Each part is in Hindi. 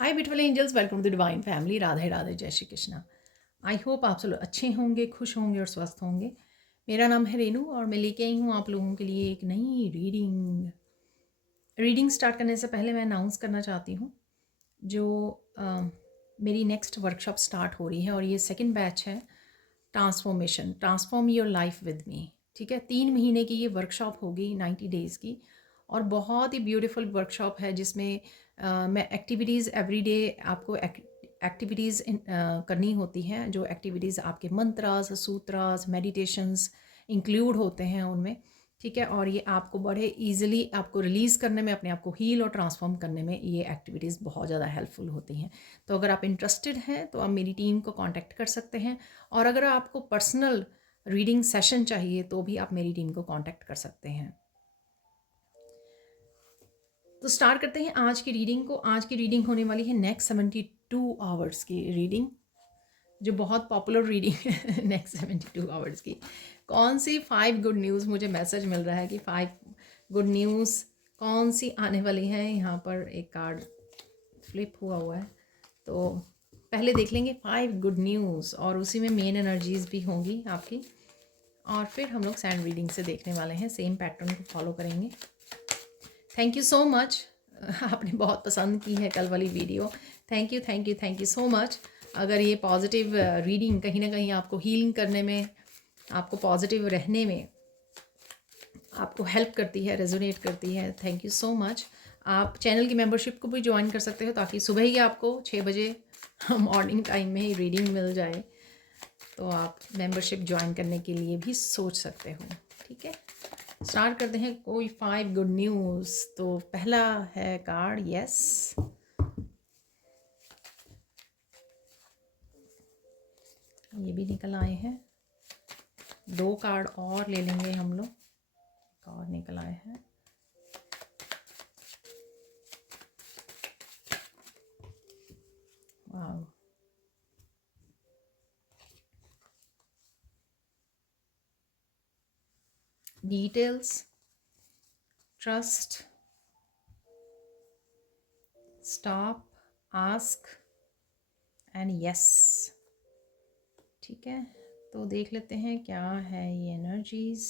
Hi beautiful angels, welcome to divine family. Radhe Radhe, जय श्री कृष्णा। आई होप आप सब अच्छे होंगे, खुश होंगे और स्वस्थ होंगे। मेरा नाम है रेनू और मैं लेके आई हूँ आप लोगों के लिए एक नई रीडिंग स्टार्ट करने से पहले मैं अनाउंस करना चाहती हूँ जो मेरी नेक्स्ट वर्कशॉप स्टार्ट हो रही है और ये सेकंड बैच है। Transform your life with me. ठीक है, 3 महीने की ये वर्कशॉप होगी, 90 डेज़ की, और बहुत ही ब्यूटीफुल वर्कशॉप है जिसमें मैं एक्टिविटीज़ एवरीडे आपको एक्टिविटीज़ करनी होती हैं। जो एक्टिविटीज़ आपके मंत्रास, सूत्रास, मेडिटेशंस इंक्लूड होते हैं उनमें। ठीक है, और ये आपको बड़े इजीली आपको रिलीज़ करने में, अपने आप को हील और ट्रांसफॉर्म करने में ये एक्टिविटीज़ बहुत ज़्यादा हेल्पफुल होती हैं। तो अगर आप इंटरेस्टेड हैं तो आप मेरी टीम को कांटेक्ट कर सकते हैं, और अगर आपको पर्सनल रीडिंग सेशन चाहिए तो भी आप मेरी टीम को कांटेक्ट कर सकते हैं। तो स्टार्ट करते हैं आज की रीडिंग को। आज की रीडिंग होने वाली है नेक्स्ट 72 आवर्स की रीडिंग, जो बहुत पॉपुलर रीडिंग है नेक्स्ट 72 आवर्स की। कौन सी 5 गुड न्यूज़, मुझे मैसेज मिल रहा है कि 5 गुड न्यूज़ कौन सी आने वाली है। यहाँ पर एक कार्ड फ्लिप हुआ है, तो पहले देख लेंगे 5 गुड न्यूज़, और उसी में मेन एनर्जीज भी होंगी आपकी, और फिर हम लोग सैंड रीडिंग से देखने वाले हैं। सेम पैटर्न को फॉलो करेंगे। थैंक यू सो मच, आपने बहुत पसंद की है कल वाली video. Thank you thank you thank you so much. अगर ये पॉजिटिव रीडिंग कहीं ना कहीं आपको हीलिंग करने में, आपको पॉजिटिव रहने में आपको हेल्प करती है, रेजोनेट करती है, थैंक यू सो मच। आप चैनल की मेंबरशिप को भी ज्वाइन कर सकते हो ताकि सुबह ही आपको 6 बजे मॉर्निंग टाइम में ही रीडिंग मिल जाए। तो आप मेंबरशिप ज्वाइन करने के लिए भी सोच सकते हो। ठीक है, स्टार्ट करते हैं कोई 5 गुड न्यूज़। तो पहला है कार्ड यस, ये भी निकल आए हैं। 2 कार्ड और ले लेंगे हम लोग, एक और निकल आए हैं। वाह, details, trust, stop, ask and yes. ठीक है, तो देख लेते हैं क्या है ये एनर्जीज।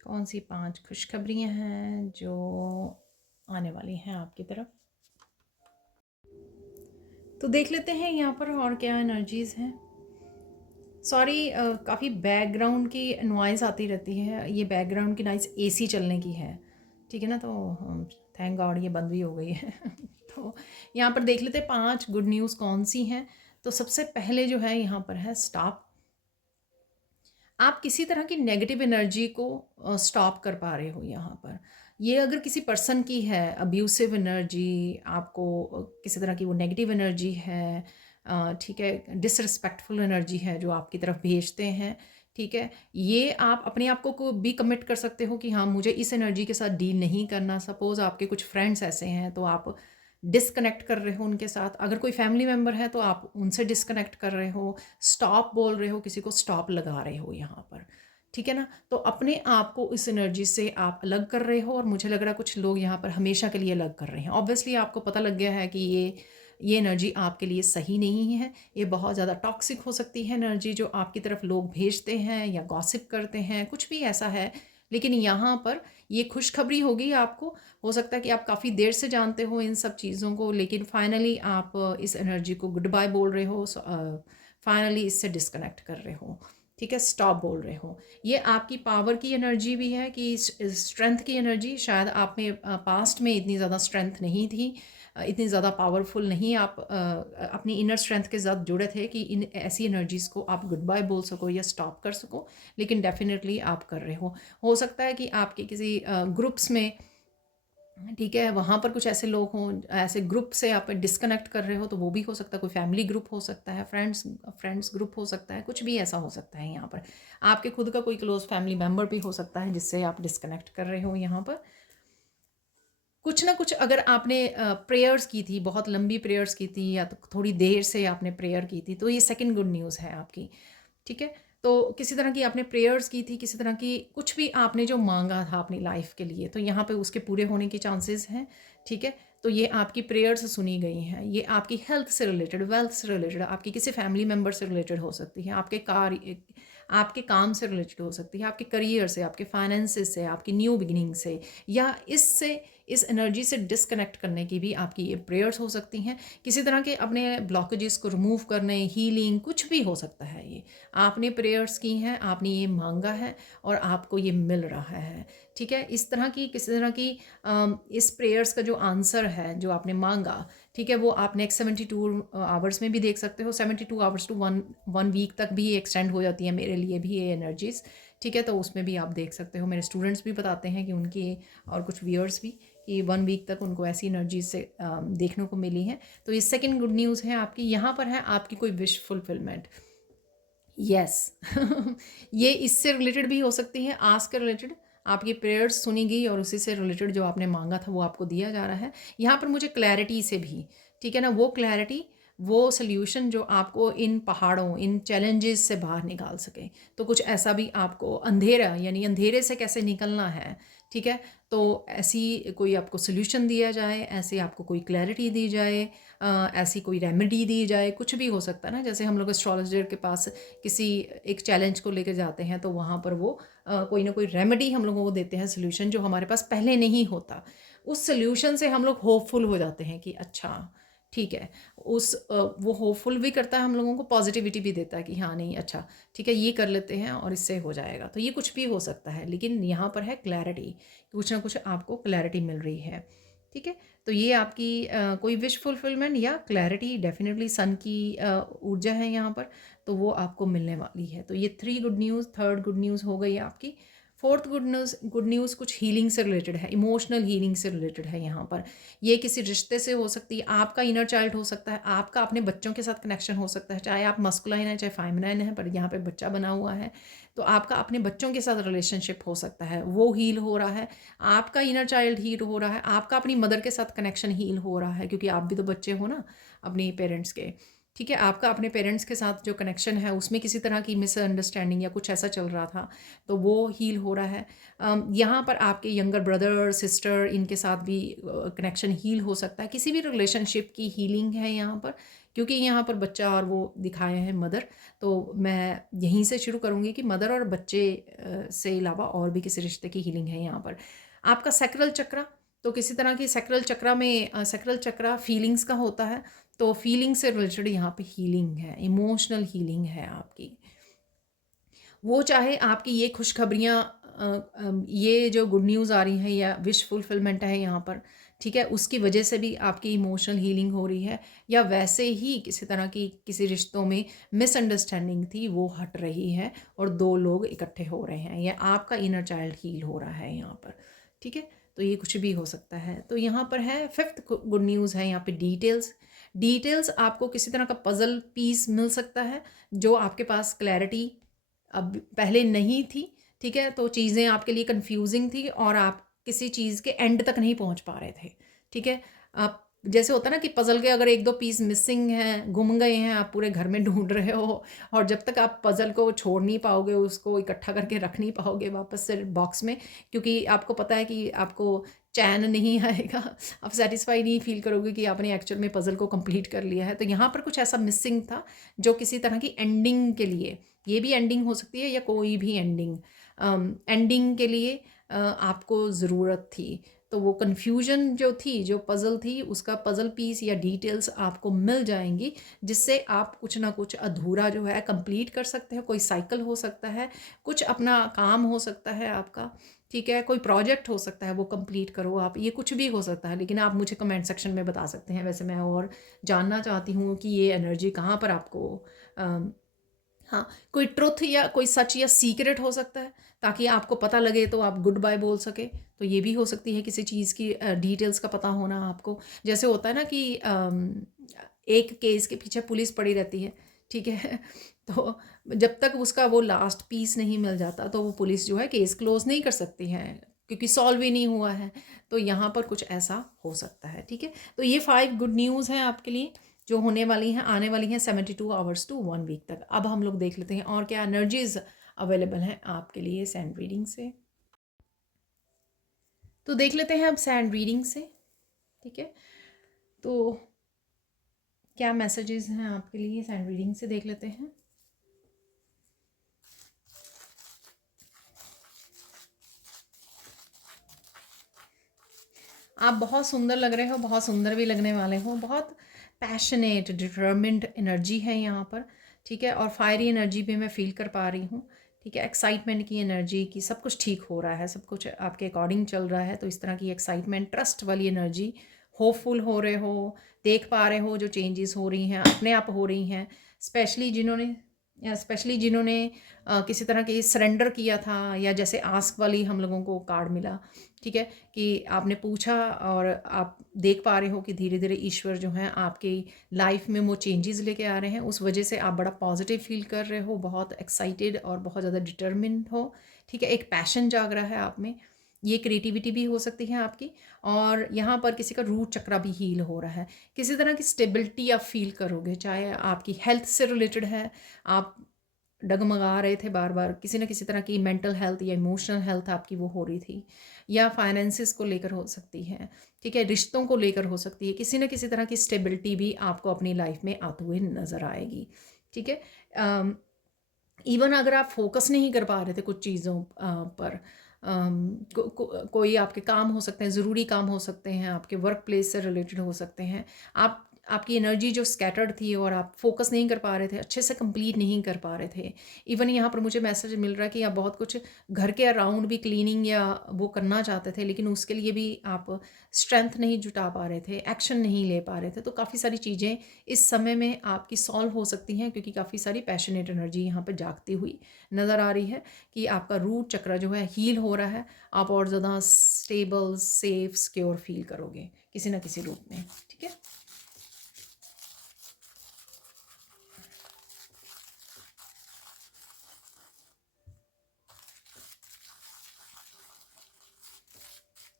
कौन सी 5 खुशखबरियां हैं जो आने वाली हैं आपकी तरफ। तो देख लेते हैं यहाँ पर और क्या एनर्जीज हैं। सॉरी, काफ़ी बैकग्राउंड की नॉइज़ आती रहती है। ये बैकग्राउंड की नॉइज़ एसी चलने की है, ठीक है ना। तो थैंक गॉड ये बंद भी हो गई है। तो यहाँ पर देख लेते हैं 5 गुड न्यूज़ कौन सी हैं। तो सबसे पहले जो है यहाँ पर है स्टॉप। आप किसी तरह की नेगेटिव एनर्जी को स्टॉप कर पा रहे हो यहाँ पर। ये अगर किसी पर्सन की है अब्यूसिव एनर्जी, आपको किसी तरह की वो नेगेटिव एनर्जी है, ठीक है, डिसरिस्पेक्टफुल एनर्जी है जो आपकी तरफ भेजते हैं। ठीक है, ये आप अपने आप को भी कमिट कर सकते हो कि हाँ मुझे इस एनर्जी के साथ डील नहीं करना। सपोज़ आपके कुछ फ्रेंड्स ऐसे हैं तो आप डिस्कनेक्ट कर रहे हो उनके साथ। अगर कोई फैमिली मेम्बर है तो आप उनसे डिस्कनेक्ट कर रहे हो, स्टॉप बोल रहे हो, किसी को स्टॉप लगा रहे हो यहाँ पर। ठीक है ना, तो अपने आप को इस एनर्जी से आप अलग कर रहे हो, और मुझे लग रहा है कुछ लोग यहाँ पर हमेशा के लिए अलग कर रहे हैं। ऑब्वियसली आपको पता लग गया है कि ये एनर्जी आपके लिए सही नहीं है। ये बहुत ज़्यादा टॉक्सिक हो सकती है एनर्जी जो आपकी तरफ लोग भेजते हैं या गॉसिप करते हैं, कुछ भी ऐसा है। लेकिन यहाँ पर ये खुशखबरी होगी आपको। हो सकता है कि आप काफ़ी देर से जानते हो इन सब चीज़ों को, लेकिन फाइनली आप इस एनर्जी को गुड बाय बोल रहे हो, फाइनली इससे डिस्कनेक्ट कर रहे हो। ठीक है, स्टॉप बोल रहे हो। ये आपकी पावर की एनर्जी भी है, कि स्ट्रेंथ की एनर्जी। शायद आप में पास्ट में इतनी ज़्यादा स्ट्रेंथ नहीं थी, इतनी ज़्यादा पावरफुल नहीं आप अपनी इनर स्ट्रेंथ के साथ जुड़े थे कि इन ऐसी एनर्जीज़ को आप गुड बाय बोल सको या स्टॉप कर सको। लेकिन डेफिनेटली आप कर रहे हो सकता है कि आपके किसी ग्रुप्स में, ठीक है, वहाँ पर कुछ ऐसे लोग हों, ऐसे ग्रुप से आप डिस्कनेक्ट कर रहे हो, तो वो भी हो सकता है। कोई फैमिली ग्रुप हो सकता है, फ्रेंड्स ग्रुप हो सकता है, कुछ भी ऐसा हो सकता है। यहाँ पर आपके खुद का कोई क्लोज फैमिली मेम्बर भी हो सकता है जिससे आप डिस्कनेक्ट कर रहे हो। यहाँ पर कुछ ना कुछ, अगर आपने प्रेयर्स की थी, बहुत लंबी प्रेयर्स की थी, या तो थोड़ी देर से आपने प्रेयर की थी, तो ये सेकंड गुड न्यूज़ है आपकी। ठीक है, तो किसी तरह की आपने प्रेयर्स की थी, किसी तरह की कुछ भी आपने जो मांगा था अपनी लाइफ के लिए, तो यहाँ पे उसके पूरे होने के चांसेस हैं। ठीक है, तो ये आपकी प्रेयर्स सुनी गई हैं। ये आपकी हेल्थ से रिलेटेड, वेल्थ से रिलेटेड, आपकी किसी फैमिली मेम्बर से रिलेटेड हो सकती है, आपके काम से रिलेटेड हो सकती है, आपके करियर से, आपके फाइनेंसेस से, आपकी न्यू बिगिनिंग से, या इस एनर्जी से डिस्कनेक्ट करने की भी आपकी ये प्रेयर्स हो सकती हैं। किसी तरह के अपने ब्लॉकेजेस को रिमूव करने, हीलिंग, कुछ भी हो सकता है। ये आपने प्रेयर्स की हैं, आपने ये मांगा है और आपको ये मिल रहा है। ठीक है, इस तरह की किसी तरह की इस प्रेयर्स का जो आंसर है जो आपने मांगा, ठीक है, वो आप नेक्स्ट 72 आवर्स में भी देख सकते हो। 72 आवर्स टू वन वीक तक भी एक्सटेंड हो जाती है मेरे लिए भी ये एनर्जीज़। ठीक है, तो उसमें भी आप देख सकते हो। मेरे स्टूडेंट्स भी बताते हैं कि उनके, और कुछ व्यूअर्स भी, कि 1 वीक तक उनको ऐसी एनर्जीज से देखने को मिली हैं। तो ये सेकंड गुड न्यूज़ है आपकी। यहाँ पर है आपकी कोई विश फुलफिलमेंट। यस ये इससे रिलेटेड भी हो सकती है, आस्क के रिलेटेड। आपकी प्रेयर्स सुनी गई और उसी से रिलेटेड जो आपने मांगा था वो आपको दिया जा रहा है। यहाँ पर मुझे क्लैरिटी से भी, ठीक है ना, वो क्लैरिटी, वो सल्यूशन जो आपको इन पहाड़ों, इन चैलेंजेस से बाहर निकाल सके। तो कुछ ऐसा भी आपको, अंधेरा यानी अंधेरे से कैसे निकलना है, ठीक है, तो ऐसी कोई आपको सल्यूशन दिया जाए, ऐसे आपको कोई क्लैरिटी दी जाए, ऐसी कोई रेमेडी दी जाए। कुछ भी हो सकता है ना, जैसे हम लोग एस्ट्रोलॉजर के पास किसी एक चैलेंज को लेकर जाते हैं तो वहाँ पर वो कोई ना कोई रेमेडी हम लोगों को देते हैं, सोल्यूशन जो हमारे पास पहले नहीं होता। उस सोल्यूशन से हम लोग होपफुल हो जाते हैं कि अच्छा ठीक है, वो होपफुल भी करता है हम लोगों को, पॉजिटिविटी भी देता है कि हाँ नहीं अच्छा ठीक है, ये कर लेते हैं और इससे हो जाएगा। तो ये कुछ भी हो सकता है, लेकिन यहाँ पर है क्लैरिटी, कुछ ना कुछ आपको क्लैरिटी मिल रही है। ठीक है, तो ये आपकी कोई विश फुलफिलमेंट या क्लैरिटी, डेफिनेटली सन की ऊर्जा है यहाँ पर, तो वो आपको मिलने वाली है। तो ये 3 good news, third good news हो गई आपकी। फोर्थ गुड न्यूज़ कुछ हीलिंग से रिलेटेड है, इमोशनल हीलिंग से रिलेटेड है यहाँ पर। ये किसी रिश्ते से हो सकती है, आपका इनर चाइल्ड हो सकता है, आपका अपने बच्चों के साथ कनेक्शन हो सकता है, चाहे आप मस्कुलाइन है चाहे फेमिनाइन है, पर यहाँ पे बच्चा बना हुआ है, तो आपका अपने बच्चों के साथ रिलेशनशिप हो सकता है, वो हील हो रहा है। आपका इनर चाइल्ड हील हो रहा है, आपका अपनी मदर के साथ कनेक्शन हील हो रहा है, क्योंकि आप भी तो बच्चे हो ना अपनी पेरेंट्स के। ठीक है, आपका अपने पेरेंट्स के साथ जो कनेक्शन है उसमें किसी तरह की मिसअंडरस्टैंडिंग या कुछ ऐसा चल रहा था, तो वो हील हो रहा है। यहाँ पर आपके यंगर ब्रदर सिस्टर, इनके साथ भी कनेक्शन हील हो सकता है। किसी भी रिलेशनशिप की हीलिंग है यहाँ पर, क्योंकि यहाँ पर बच्चा और वो दिखाए हैं मदर, तो मैं यहीं से शुरू करूँगी कि मदर और बच्चे से अलावा और भी किसी रिश्ते की हीलिंग है यहाँ पर। आपका सैक्रल चक्रा, तो किसी तरह की सैक्रल चक्रा में, सैक्रल चक्रा फीलिंग्स का होता है, तो फीलिंग से रिलेटेड यहाँ पे हीलिंग है, इमोशनल हीलिंग है आपकी। वो चाहे आपकी ये खुशखबरियाँ, ये जो गुड न्यूज़ आ रही हैं या विश फुलफिलमेंट है यहाँ पर, ठीक है, उसकी वजह से भी आपकी इमोशनल हीलिंग हो रही है, या वैसे ही किसी तरह की किसी रिश्तों में मिसअंडरस्टैंडिंग थी वो हट रही है और 2 लोग इकट्ठे हो रहे हैं, या आपका इनर चाइल्ड हील हो रहा है यहाँ पर। ठीक है, तो ये कुछ भी हो सकता है। तो यहाँ पर है फिफ्थ गुड न्यूज़ है यहाँ पे डिटेल्स आपको किसी तरह का पज़ल पीस मिल सकता है, जो आपके पास क्लैरिटी अब पहले नहीं थी। ठीक है, तो चीज़ें आपके लिए कंफ्यूजिंग थी और आप किसी चीज़ के एंड तक नहीं पहुंच पा रहे थे। ठीक है, आप जैसे होता है ना कि पज़ल के अगर 1-2 पीस मिसिंग हैं, गुम गए हैं, आप पूरे घर में ढूंढ रहे हो, और जब तक आप पज़ल को छोड़ नहीं पाओगे, उसको इकट्ठा करके रख नहीं पाओगे वापस से बॉक्स में, क्योंकि आपको पता है कि आपको चैन नहीं आएगा, आप सेटिस्फाई नहीं फील करोगे कि आपने एक्चुअल में पज़ल को कंप्लीट कर लिया है। तो यहाँ पर कुछ ऐसा मिसिंग था जो किसी तरह की एंडिंग के लिए, ये भी एंडिंग हो सकती है या कोई भी एंडिंग के लिए आपको ज़रूरत थी। तो वो कन्फ्यूजन जो थी, जो पज़ल थी, उसका पज़ल पीस या डिटेल्स आपको मिल जाएंगी, जिससे आप कुछ ना कुछ अधूरा जो है कंप्लीट कर सकते हैं। कोई साइकिल हो सकता है, कुछ अपना काम हो सकता है आपका, ठीक है, कोई प्रोजेक्ट हो सकता है, वो कंप्लीट करो आप, ये कुछ भी हो सकता है। लेकिन आप मुझे कमेंट सेक्शन में बता सकते हैं। वैसे मैं और जानना चाहती हूँ कि ये एनर्जी कहाँ पर आपको, हाँ, कोई ट्रुथ या कोई सच या सीक्रेट हो सकता है, ताकि आपको पता लगे तो आप गुड बाय बोल सके। तो ये भी हो सकती है किसी चीज़ की डिटेल्स का पता होना आपको। जैसे होता है ना कि एक केस के पीछे पुलिस पड़ी रहती है, ठीक है तो जब तक उसका वो लास्ट पीस नहीं मिल जाता, तो वो पुलिस जो है केस क्लोज नहीं कर सकती है, क्योंकि सॉल्व ही नहीं हुआ है। तो यहाँ पर कुछ ऐसा हो सकता है। ठीक है, तो ये 5 गुड न्यूज़ हैं आपके लिए। जो होने वाली हैं, आने वाली हैं 72 आवर्स टू 1 वीक तक। अब हम लोग देख लेते हैं और क्या एनर्जीज अवेलेबल हैं आपके लिए सैंड रीडिंग से। तो देख लेते हैं अब सैंड रीडिंग से, ठीक है। तो क्या मैसेजेस हैं आपके लिए सैंड रीडिंग से, देख लेते हैं। आप बहुत सुंदर लग रहे हो, बहुत सुंदर भी लगने वाले हो, बहुत पैशनेट डिटर्मिन्ड एनर्जी है यहाँ पर, ठीक है। और फायरी एनर्जी भी मैं फील कर पा रही हूँ, ठीक है। एक्साइटमेंट की एनर्जी की, सब कुछ ठीक हो रहा है, सब कुछ आपके अकॉर्डिंग चल रहा है। तो इस तरह की एक्साइटमेंट, ट्रस्ट वाली एनर्जी, होपफुल हो रहे हो, देख पा रहे हो जो चेंजेस हो रही हैं अपने आप हो रही हैं। स्पेशली जिन्होंने किसी तरह की सरेंडर किया था, या जैसे आस्क वाली हम लोगों को कार्ड मिला, ठीक है, कि आपने पूछा और आप देख पा रहे हो कि धीरे धीरे ईश्वर जो हैं आपकी लाइफ में वो चेंजेस लेके आ रहे हैं। उस वजह से आप बड़ा पॉजिटिव फील कर रहे हो, बहुत एक्साइटेड और बहुत ज़्यादा डिटर्मिन्ड हो, ठीक है। एक पैशन जाग रहा है आप में, ये क्रिएटिविटी भी हो सकती है आपकी। और यहाँ पर किसी का रूट चक्रा भी हील हो रहा है, किसी तरह की स्टेबिलिटी आप फील करोगे, चाहे आपकी हेल्थ से रिलेटेड है, आप डगमगा रहे थे बार बार, किसी न किसी तरह की मेंटल हेल्थ या इमोशनल हेल्थ आपकी वो हो रही थी, या फाइनेंसिस को लेकर हो सकती है, ठीक है, रिश्तों को लेकर हो सकती है, किसी न किसी तरह की स्टेबिलिटी भी आपको अपनी लाइफ में आते हुए नज़र आएगी, ठीक है। इवन अगर आप फोकस नहीं कर पा रहे थे कुछ चीज़ों पर, कोई आपके काम हो सकते हैं, ज़रूरी काम हो सकते हैं, आपके वर्क प्लेस से रिलेटेड हो सकते हैं, आपकी एनर्जी जो स्कैटर्ड थी और आप फोकस नहीं कर पा रहे थे, अच्छे से कंप्लीट नहीं कर पा रहे थे। इवन यहाँ पर मुझे मैसेज मिल रहा है कि आप बहुत कुछ घर के अराउंड भी क्लीनिंग या वो करना चाहते थे, लेकिन उसके लिए भी आप स्ट्रेंथ नहीं जुटा पा रहे थे, एक्शन नहीं ले पा रहे थे। तो काफ़ी सारी चीज़ें इस समय में आपकी सॉल्व हो सकती हैं, क्योंकि काफ़ी सारी पैशनेट एनर्जी यहाँ पर जागती हुई नज़र आ रही है कि आपका रूट चक्र जो है हील हो रहा है। आप और ज़्यादा स्टेबल, सेफ, सिक्योर फील करोगे किसी ना किसी रूप में, ठीक है।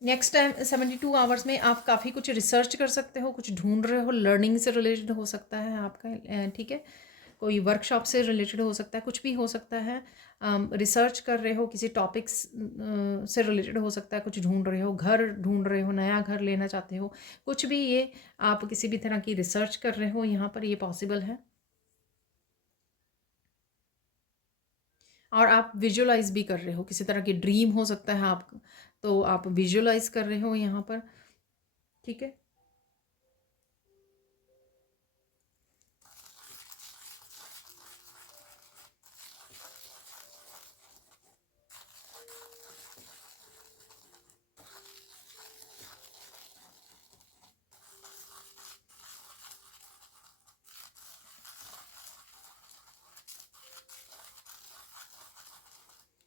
नेक्स्ट टाइम 72 आवर्स में आप काफ़ी कुछ रिसर्च कर सकते हो, कुछ ढूंढ रहे हो, लर्निंग से रिलेटेड हो सकता है आपका, ठीक है। कोई वर्कशॉप से रिलेटेड हो सकता है, कुछ भी हो सकता है। रिसर्च कर रहे हो किसी टॉपिक्स से रिलेटेड हो सकता है, कुछ ढूंढ रहे हो, घर ढूंढ रहे हो, नया घर लेना चाहते हो, कुछ भी, ये आप किसी भी तरह की रिसर्च कर रहे हो, यहाँ पर ये पॉसिबल है। और आप विजुअलाइज भी कर रहे हो, किसी तरह की ड्रीम हो सकता है आप, तो आप विजुअलाइज कर रहे हो यहाँ पर, ठीक है।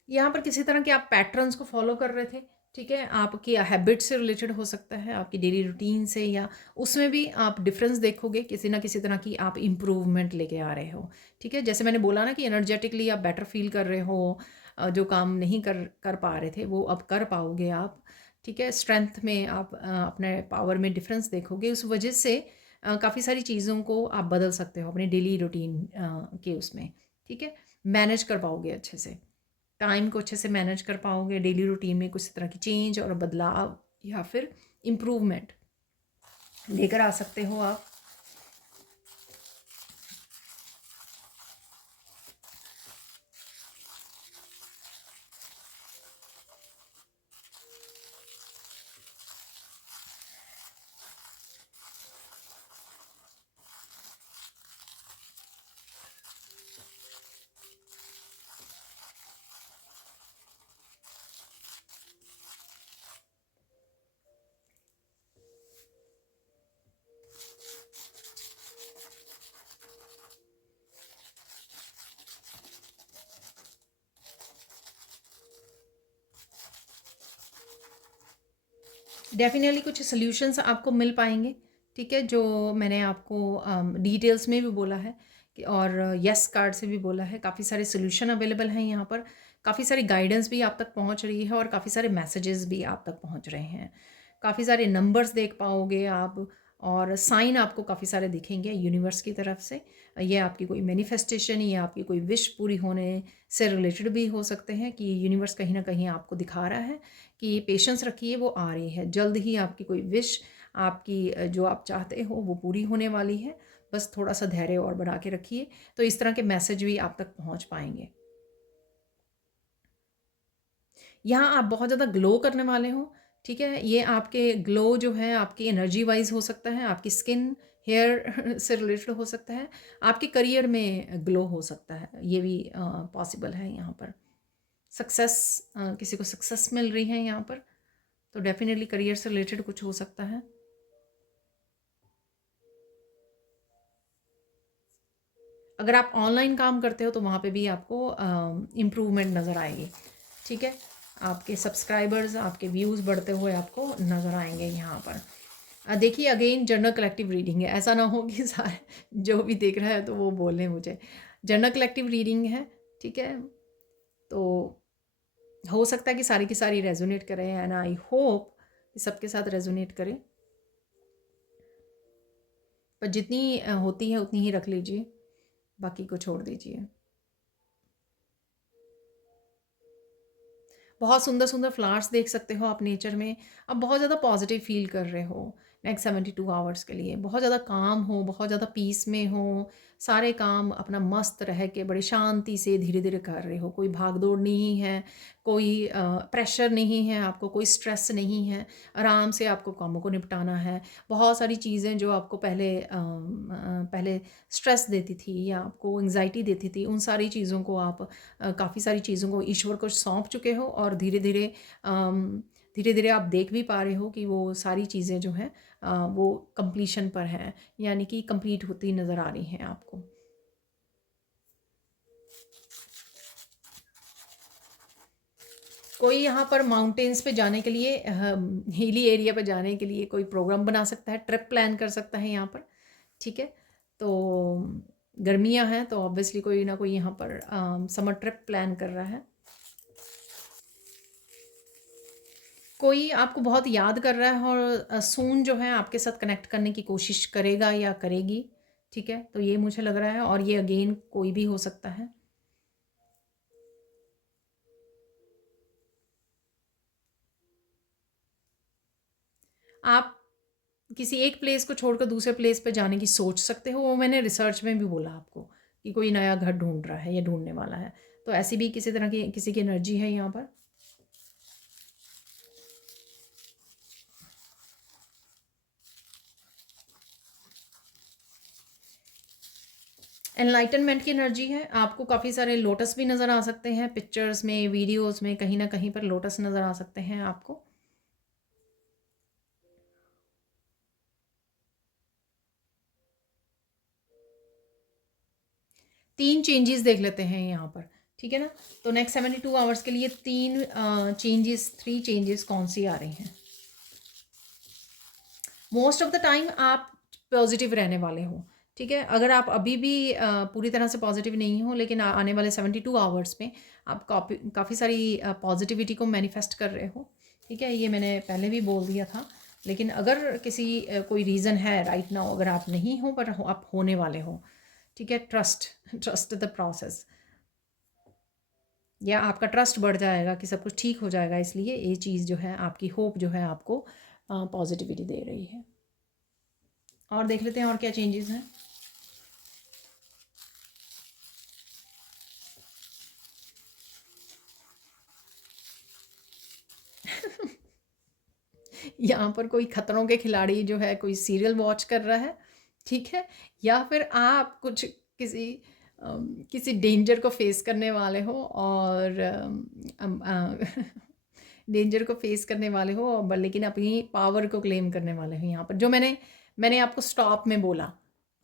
यहाँ पर किसी तरह के आप पैटर्न्स को फॉलो कर रहे थे, ठीक है, आपकी हैबिट से रिलेटेड हो सकता है, आपकी डेली रूटीन से, या उसमें भी आप डिफरेंस देखोगे, किसी ना किसी तरह की आप इम्प्रूवमेंट लेके आ रहे हो, ठीक है। जैसे मैंने बोला ना कि एनर्जेटिकली आप बेटर फील कर रहे हो, जो काम नहीं कर कर पा रहे थे वो अब कर पाओगे आप, ठीक है। स्ट्रेंथ में आप अपने पावर में डिफरेंस देखोगे, उस वजह से काफ़ी सारी चीज़ों को आप बदल सकते हो अपने डेली रूटीन के उसमें, ठीक है। मैनेज कर पाओगे अच्छे से, टाइम को अच्छे से मैनेज कर पाओगे, डेली रूटीन में कुछ तरह की चेंज और बदलाव या फिर इम्प्रूवमेंट लेकर आ सकते हो आप। डेफिनेटली कुछ सॉल्यूशंस आपको मिल पाएंगे, ठीक है, जो मैंने आपको डिटेल्स में भी बोला है कि, और यस कार्ड से भी बोला है, काफ़ी सारे सॉल्यूशन अवेलेबल हैं यहाँ पर, काफ़ी सारी गाइडेंस भी आप तक पहुँच रही है, और काफ़ी सारे मैसेजेस भी आप तक पहुँच रहे हैं, काफ़ी सारे नंबर्स देख पाओगे आप, और साइन आपको काफ़ी सारे दिखेंगे यूनिवर्स की तरफ से। ये आपकी कोई मैनिफेस्टेशन या आपकी कोई विश पूरी होने से रिलेटेड भी हो सकते हैं कि यूनिवर्स कहीं ना कहीं आपको दिखा रहा है कि पेशेंस रखिए, वो आ रही है जल्द ही। आपकी कोई विश, आपकी जो आप चाहते हो वो पूरी होने वाली है, बस थोड़ा सा धैर्य और बढ़ा के रखिए, तो इस तरह के मैसेज भी आप तक पहुंच पाएंगे। यहाँ आप बहुत ज़्यादा ग्लो करने वाले हो, ठीक है। ये आपके ग्लो जो है आपकी एनर्जी वाइज हो सकता है, आपकी स्किन हेयर से रिलेटेड हो सकता है, आपके करियर में ग्लो हो सकता है, ये भी पॉसिबल है यहाँ पर। सक्सेस, किसी को सक्सेस मिल रही है यहाँ पर, तो डेफिनेटली करियर से रिलेटेड कुछ हो सकता है। अगर आप ऑनलाइन काम करते हो तो वहाँ पे भी आपको इम्प्रूवमेंट नज़र आएगी, ठीक है। आपके सब्सक्राइबर्स, आपके व्यूज़ बढ़ते हुए आपको नज़र आएंगे यहाँ पर। देखिए अगेन जनरल कलेक्टिव रीडिंग है, ऐसा ना हो कि सारे जो भी देख रहा है तो वो बोले मुझे। जनरल कलेक्टिव रीडिंग है, ठीक है। तो हो सकता है कि सारी की सारी रेजोनेट करें, एंड आई होप कि सबके साथ रेजोनेट करें, पर जितनी होती है उतनी ही रख लीजिए, बाकी को छोड़ दीजिए। बहुत सुंदर सुंदर फ्लावर्स देख सकते हो आप नेचर में। अब बहुत ज़्यादा पॉजिटिव फील कर रहे हो नेक्स्ट 72 आवर्स के लिए, बहुत ज़्यादा काम हो, बहुत ज़्यादा पीस में हो, सारे काम अपना मस्त रह के बड़ी शांति से धीरे धीरे कर रहे हो, कोई भाग दौड़ नहीं है, कोई प्रेशर नहीं है, आपको कोई स्ट्रेस नहीं है, आराम से आपको कामों को निपटाना है। बहुत सारी चीज़ें जो आपको पहले स्ट्रेस देती थी या आपको एंग्जाइटी देती थी, उन सारी चीज़ों को आप काफ़ी सारी चीज़ों को ईश्वर को सौंप चुके हो, और धीरे धीरे आप देख भी पा रहे हो कि वो सारी चीज़ें जो हैं वो कंप्लीशन पर हैं, यानी कि कंप्लीट होती नज़र आ रही हैं आपको। कोई यहाँ पर माउंटेन्स पे जाने के लिए, हिली एरिया पे जाने के लिए कोई प्रोग्राम बना सकता है, ट्रिप प्लान कर सकता है यहाँ पर, ठीक है। तो गर्मियाँ हैं तो ऑब्वियसली कोई ना कोई यहाँ पर समर ट्रिप प्लान कर रहा है। कोई आपको बहुत याद कर रहा है और सून जो है आपके साथ कनेक्ट करने की कोशिश करेगा या करेगी, ठीक है। तो ये मुझे लग रहा है, और ये अगेन कोई भी हो सकता है। आप किसी एक प्लेस को छोड़कर दूसरे प्लेस पे जाने की सोच सकते हो, वो मैंने रिसर्च में भी बोला आपको कि कोई नया घर ढूंढ रहा है या ढूंढने वाला है, तो ऐसी भी किसी तरह की किसी की एनर्जी है यहाँ पर। एनलाइटनमेंट की एनर्जी है, आपको काफ़ी सारे लोटस भी नज़र आ सकते हैं, पिक्चर्स में, वीडियोस में, कहीं ना कहीं पर लोटस नज़र आ सकते हैं आपको। तीन चेंजेस देख लेते हैं यहाँ पर, ठीक है ना। तो नेक्स्ट 72 आवर्स के लिए थ्री चेंजेस कौन सी आ रही हैं। मोस्ट ऑफ द टाइम आप पॉजिटिव रहने वाले हो, ठीक है। अगर आप अभी भी पूरी तरह से पॉजिटिव नहीं हो, लेकिन आने वाले 72 आवर्स में आप काफ़ी सारी पॉजिटिविटी को मैनिफेस्ट कर रहे हो, ठीक है। ये मैंने पहले भी बोल दिया था, लेकिन अगर किसी कोई रीज़न है राइट नाउ, अगर आप नहीं हो पर आप होने वाले हो, ठीक है। ट्रस्ट द प्रोसेस, या आपका ट्रस्ट बढ़ जाएगा कि सब कुछ ठीक हो जाएगा, इसलिए ये चीज़ जो है आपकी होप जो है आपको पॉजिटिविटी दे रही है। और देख लेते हैं और क्या चेंजेस हैं। यहाँ पर कोई खतरों के खिलाड़ी जो है, कोई सीरियल वॉच कर रहा है, ठीक है, या फिर आप कुछ किसी डेंजर को फेस करने वाले हो, और डेंजर को फेस करने वाले हो, लेकिन अपनी पावर को क्लेम करने वाले हो यहाँ पर, जो मैंने आपको स्टॉप में बोला,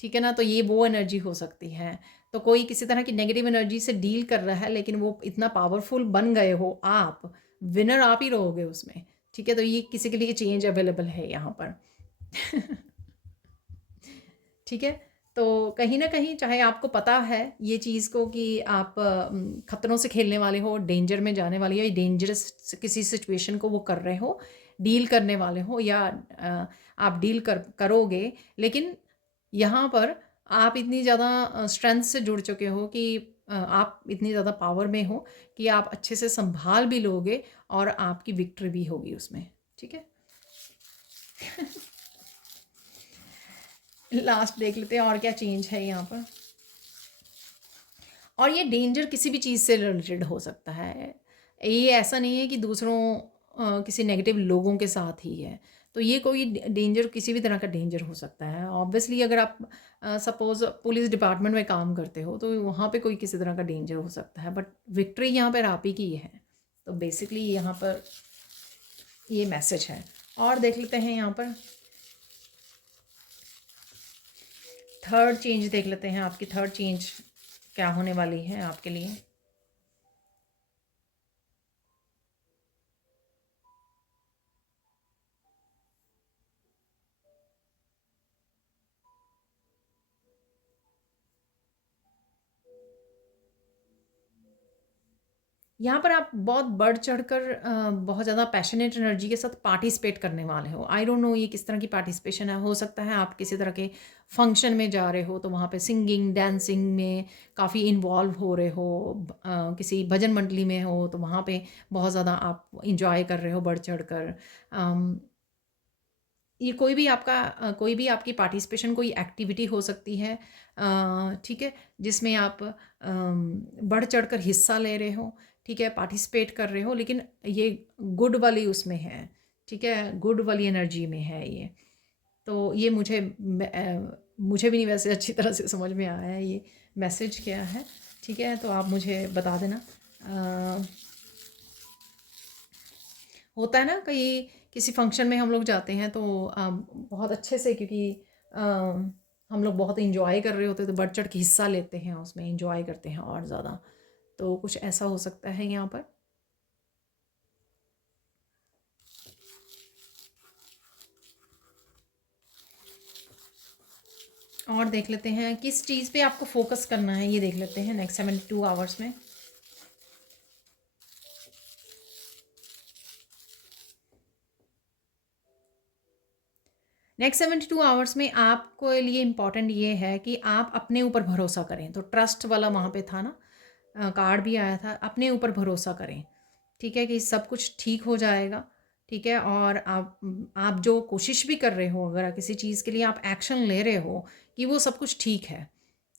ठीक है ना। तो ये वो एनर्जी हो सकती है। तो कोई किसी तरह की नेगेटिव एनर्जी से डील कर रहा है, लेकिन वो इतना पावरफुल बन गए हो, आप विनर आप ही रहोगे उसमें, ठीक है। तो ये किसी के लिए चेंज अवेलेबल है यहाँ पर ठीक है। तो कहीं ना कहीं चाहे आपको पता है ये चीज़ को कि आप खतरों से खेलने वाले हो, डेंजर में जाने वाले हो, या डेंजरस किसी सिचुएशन को वो कर रहे हो, डील करने वाले हो, या आप डील करोगे। लेकिन यहाँ पर आप इतनी ज़्यादा स्ट्रेंथ से जुड़ चुके हो कि आप इतनी ज़्यादा पावर में हो कि आप अच्छे से संभाल भी लोगे और आपकी विक्ट्री भी होगी उसमें। ठीक है। लास्ट देख लेते हैं और क्या चेंज है यहाँ पर। और ये डेंजर किसी भी चीज़ से रिलेटेड हो सकता है। ये ऐसा नहीं है कि दूसरों किसी नेगेटिव लोगों के साथ ही है। तो ये कोई डेंजर किसी भी तरह का डेंजर हो सकता है। ऑब्वियसली अगर आप सपोज़ पुलिस डिपार्टमेंट में काम करते हो तो वहाँ पे कोई किसी तरह का डेंजर हो सकता है, बट विक्ट्री यहाँ पर आप ही की है। तो बेसिकली यहाँ पर ये मैसेज है। और देख लेते हैं यहाँ पर थर्ड चेंज देख लेते हैं। आपकी थर्ड चेंज क्या होने वाली है आपके लिए। यहाँ पर आप बहुत बढ़ चढ़कर बहुत ज़्यादा पैशनेट एनर्जी के साथ पार्टिसिपेट करने वाले हो। आई डोंट नो ये किस तरह की पार्टिसिपेशन है। हो सकता है आप किसी तरह के फंक्शन में जा रहे हो तो वहाँ पे सिंगिंग डांसिंग में काफ़ी इन्वॉल्व हो रहे हो। किसी भजन मंडली में हो तो वहाँ पे बहुत ज़्यादा आप इंजॉय कर रहे हो बढ़ चढ़ कर। ये कोई भी आपकी पार्टिसिपेशन कोई एक्टिविटी हो सकती है, ठीक है, जिसमें आप बढ़ चढ़कर हिस्सा ले रहे हो। ठीक है, पार्टिसिपेट कर रहे हो, लेकिन ये गुड वाली उसमें है। ठीक है, गुड वाली एनर्जी में है ये। तो ये मुझे भी नहीं वैसे अच्छी तरह से समझ में आया है ये मैसेज क्या है। ठीक है, तो आप मुझे बता देना। होता है ना कहीं किसी फंक्शन में हम लोग जाते हैं तो बहुत अच्छे से, क्योंकि हम लोग बहुत इंजॉय कर रहे होते हैं तो बढ़ चढ़ के हिस्सा लेते हैं उसमें, इंजॉय करते हैं और ज़्यादा। तो कुछ ऐसा हो सकता है यहाँ पर। और देख लेते हैं किस चीज़ पे आपको फोकस करना है, ये देख लेते हैं नेक्स्ट 72 आवर्स में। नेक्स्ट 72 आवर्स में आपको लिए इम्पॉर्टेंट ये है कि आप अपने ऊपर भरोसा करें। तो ट्रस्ट वाला वहाँ पे था ना, कार्ड भी आया था, अपने ऊपर भरोसा करें। ठीक है, कि सब कुछ ठीक हो जाएगा। ठीक है, और आप जो कोशिश भी कर रहे हो, अगर किसी चीज़ के लिए आप एक्शन ले रहे हो कि वो सब कुछ ठीक है,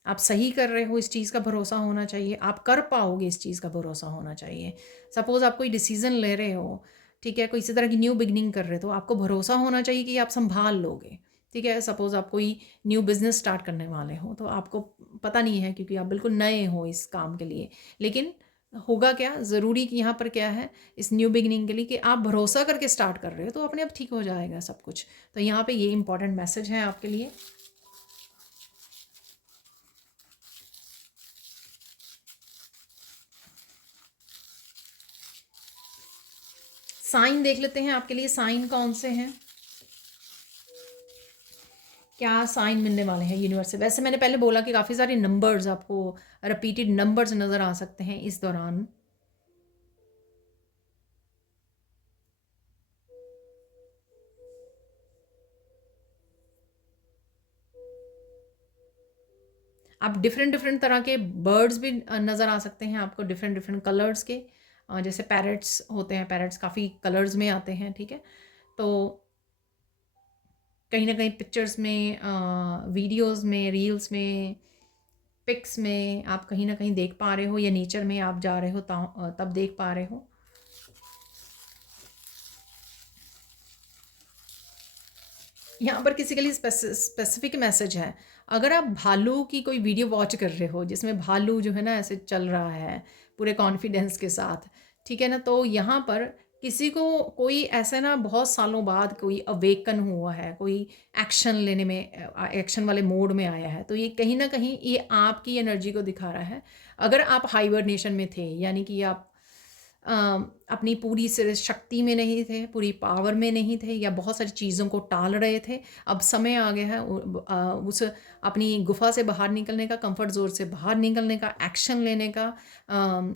आप सही कर रहे हो, इस चीज़ का भरोसा होना चाहिए। आप कर पाओगे, इस चीज़ का भरोसा होना चाहिए। सपोज़ आप कोई डिसीज़न ले रहे हो, ठीक है, कोई इसी तरह की न्यू बिगनिंग कर रहे हो, तो आपको भरोसा होना चाहिए कि आप संभाल लोगे। ठीक है, सपोज़ आप कोई न्यू बिज़नेस स्टार्ट करने वाले हो तो आपको पता नहीं है क्योंकि आप बिल्कुल नए हो इस काम के लिए, लेकिन होगा क्या, ज़रूरी कि यहाँ पर क्या है इस न्यू बिगनिंग के लिए कि आप भरोसा करके स्टार्ट कर रहे हो तो अपने आप ठीक हो जाएगा सब कुछ। तो यहाँ पे ये इंपॉर्टेंट मैसेज है आपके लिए। साइन देख लेते हैं आपके लिए, साइन कौन से हैं, क्या साइन मिलने वाले हैं यूनिवर्स से। वैसे मैंने पहले बोला कि काफ़ी सारे नंबर्स आपको, रिपीटेड नंबर्स नज़र आ सकते हैं इस दौरान। आप डिफरेंट डिफरेंट तरह के बर्ड्स भी नज़र आ सकते हैं आपको, डिफरेंट डिफरेंट कलर्स के। जैसे पैरट्स होते हैं, पैरट्स काफ़ी कलर्स में आते हैं। ठीक है, तो कहीं ना कहीं पिक्चर्स में, वीडियोस में, रील्स में, पिक्स में आप कहीं ना कहीं देख पा रहे हो, या नेचर में आप जा रहे हो तब देख पा रहे हो। यहाँ पर किसी के लिए स्पेसिफिक मैसेज है। अगर आप भालू की कोई वीडियो वॉच कर रहे हो जिसमें भालू जो है ना ऐसे चल रहा है पूरे कॉन्फिडेंस के साथ, ठीक है ना, तो यहाँ पर किसी को कोई ऐसा ना बहुत सालों बाद कोई अवेकन हुआ है, कोई एक्शन लेने में, एक्शन वाले मोड में आया है, तो ये कहीं ना कहीं ये आपकी एनर्जी को दिखा रहा है। अगर आप हाइबरनेशन में थे, यानी कि आप अपनी पूरी शक्ति में नहीं थे, पूरी पावर में नहीं थे, या बहुत सारी चीज़ों को टाल रहे थे। अब समय आ गया है उस अपनी गुफा से बाहर निकलने का, कंफर्ट जोन से बाहर निकलने का, एक्शन लेने का,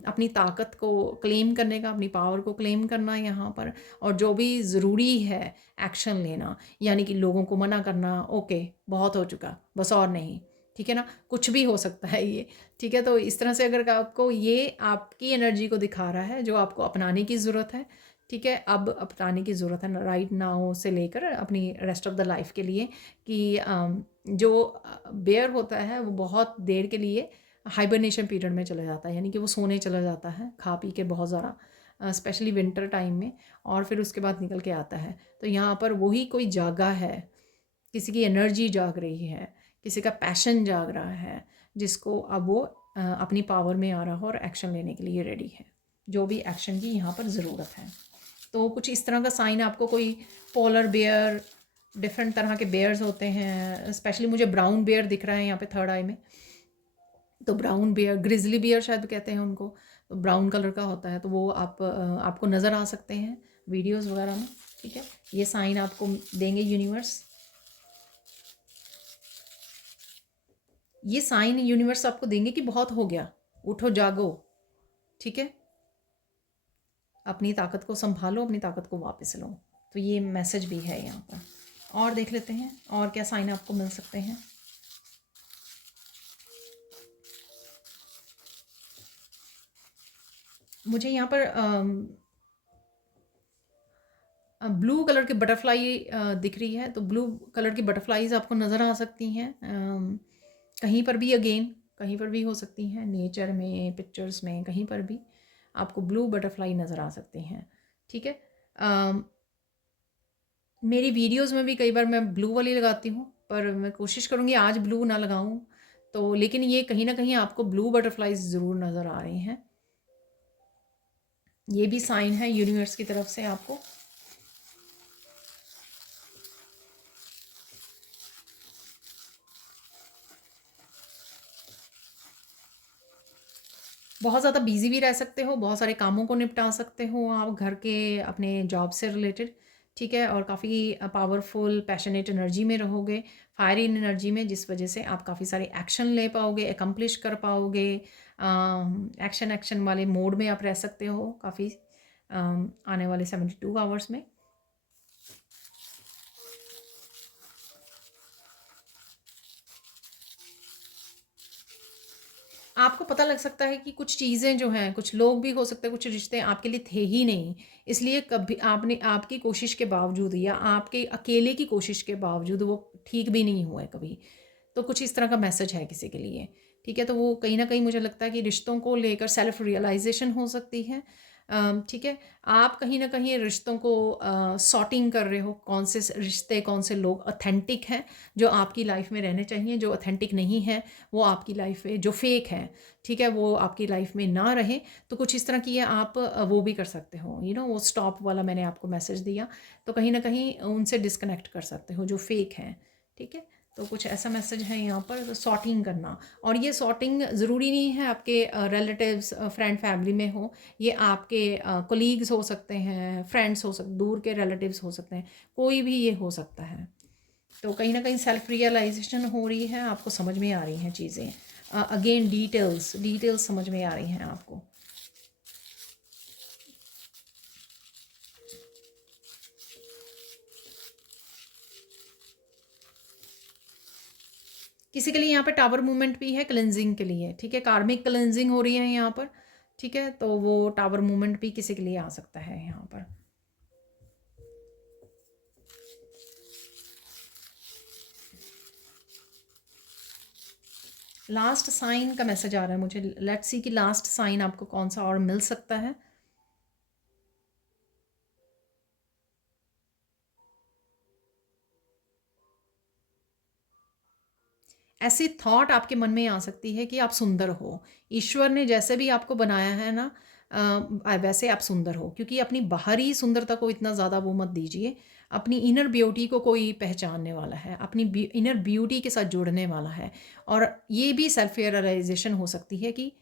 अपनी ताकत को क्लेम करने का, अपनी पावर को क्लेम करना यहाँ पर। और जो भी ज़रूरी है एक्शन लेना, यानी कि लोगों को मना करना, ओके बहुत हो चुका, बस और नहीं, ठीक है ना, कुछ भी हो सकता है ये, ठीक है। तो इस तरह से अगर आपको ये आपकी एनर्जी को दिखा रहा है जो आपको अपनाने की ज़रूरत है, ठीक है, अब अपनाने की ज़रूरत है राइट नाउ से लेकर अपनी रेस्ट ऑफ द लाइफ के लिए, कि जो बेयर होता है वो बहुत देर के लिए हाइबरनेशन पीरियड में चला जाता है, यानी कि वो सोने चला जाता है खा पी के बहुत ज़्यादा, स्पेशली विंटर टाइम में, और फिर उसके बाद निकल के आता है। तो यहाँ पर वही कोई जागा है, किसी की एनर्जी जाग रही है, किसी का पैशन जाग रहा है, जिसको अब वो अपनी पावर में आ रहा हो और एक्शन लेने के लिए रेडी है, जो भी एक्शन की यहाँ पर ज़रूरत है। तो कुछ इस तरह का साइन आपको कोई पोलर बेयर, डिफरेंट तरह के बेयर्स होते हैं, स्पेशली मुझे ब्राउन बेयर दिख रहा है यहाँ पे थर्ड आई में। तो ब्राउन बेयर, ग्रिजली बेयर शायद कहते हैं उनको, तो ब्राउन कलर का होता है, तो वो आपको नज़र आ सकते हैं वीडियोस वगैरह में, ठीक है। ये साइन आपको देंगे यूनिवर्स, ये साइन यूनिवर्स आपको देंगे कि बहुत हो गया, उठो जागो, ठीक है, अपनी ताकत को संभालो, अपनी ताकत को वापस लो। तो ये मैसेज भी है यहाँ पर। और देख लेते हैं और क्या साइन आपको मिल सकते हैं। मुझे यहाँ पर ब्लू कलर की बटरफ्लाई दिख रही है, तो ब्लू कलर की बटरफ्लाईज आपको नज़र आ सकती हैं कहीं पर भी, अगेन कहीं पर भी हो सकती हैं, नेचर में, पिक्चर्स में, कहीं पर भी आपको ब्लू बटरफ्लाई नज़र आ सकती हैं, ठीक है। मेरी वीडियोस में भी कई बार मैं ब्लू वाली लगाती हूँ, पर मैं कोशिश करूँगी आज ब्लू ना लगाऊँ, तो लेकिन ये कहीं ना कहीं आपको ब्लू बटरफ्लाईज ज़रूर नज़र आ रही हैं। ये भी साइन है यूनिवर्स की तरफ से आपको। बहुत ज़्यादा बिजी भी रह सकते हो, बहुत सारे कामों को निपटा सकते हो आप घर के, अपने जॉब से रिलेटेड, ठीक है, और काफ़ी पावरफुल पैशनेट एनर्जी में रहोगे, फायरी एनर्जी में, जिस वजह से आप काफ़ी सारे एक्शन ले पाओगे, एकम्प्लिश कर पाओगे, एक्शन वाले मोड में आप रह सकते हो काफ़ी आने वाले 72 आवर्स में। आपको पता लग सकता है कि कुछ चीज़ें जो हैं, कुछ लोग भी हो सकते हैं, कुछ रिश्ते आपके लिए थे ही नहीं, इसलिए कभी आपने आपकी कोशिश के बावजूद या आपके अकेले की कोशिश के बावजूद वो ठीक भी नहीं हुआ है कभी। तो कुछ इस तरह का मैसेज है किसी के लिए, ठीक है। तो वो कहीं ना कहीं मुझे लगता है कि रिश्तों को लेकर सेल्फ रियलाइजेशन हो सकती है, ठीक है। आप कहीं ना कहीं रिश्तों को सॉर्टिंग कर रहे हो, कौन से रिश्ते, कौन से लोग ऑथेंटिक हैं जो आपकी लाइफ में रहने चाहिए, जो ऑथेंटिक नहीं है वो आपकी लाइफ में, जो फेक है, ठीक है, वो आपकी लाइफ में ना रहे। तो कुछ इस तरह की है, आप वो भी कर सकते हो, वो स्टॉप वाला मैंने आपको मैसेज दिया, तो कहीं ना कहीं उनसे डिस्कनेक्ट कर सकते हो जो फेक हैं, ठीक है। तो कुछ ऐसा मैसेज है यहाँ पर, तो सॉर्टिंग करना, और ये सॉर्टिंग ज़रूरी नहीं है आपके रिलेटिव्स, फ्रेंड, फैमिली में हो, ये आपके कोलीग्स हो सकते हैं, फ्रेंड्स हो सकते, दूर के रिलेटिव्स हो सकते हैं, कोई भी ये हो सकता है। तो कहीं ना कहीं सेल्फ रियलाइजेशन हो रही है, आपको समझ में आ रही हैं चीज़ें, अगेन डिटेल्स समझ में आ रही हैं आपको। किसी के लिए यहाँ पे टावर मूवमेंट भी है क्लेंजिंग के लिए, ठीक है, कार्मिक क्लेंजिंग हो रही है यहाँ पर, ठीक है। तो वो टावर मूवमेंट भी किसी के लिए आ सकता है यहाँ पर। लास्ट साइन का मैसेज आ रहा है मुझे, लेट्स सी कि लास्ट साइन आपको कौन सा और मिल सकता है। ऐसी थॉट आपके मन में आ सकती है कि आप सुंदर हो, ईश्वर ने जैसे भी आपको बनाया है ना, वैसे आप सुंदर हो, क्योंकि अपनी बाहरी सुंदरता को इतना ज़्यादा वो मत दीजिए, अपनी इनर ब्यूटी को कोई पहचानने वाला है, अपनी इनर ब्यूटी के साथ जुड़ने वाला है। और ये भी सेल्फ रियलाइजेशन हो सकती है कि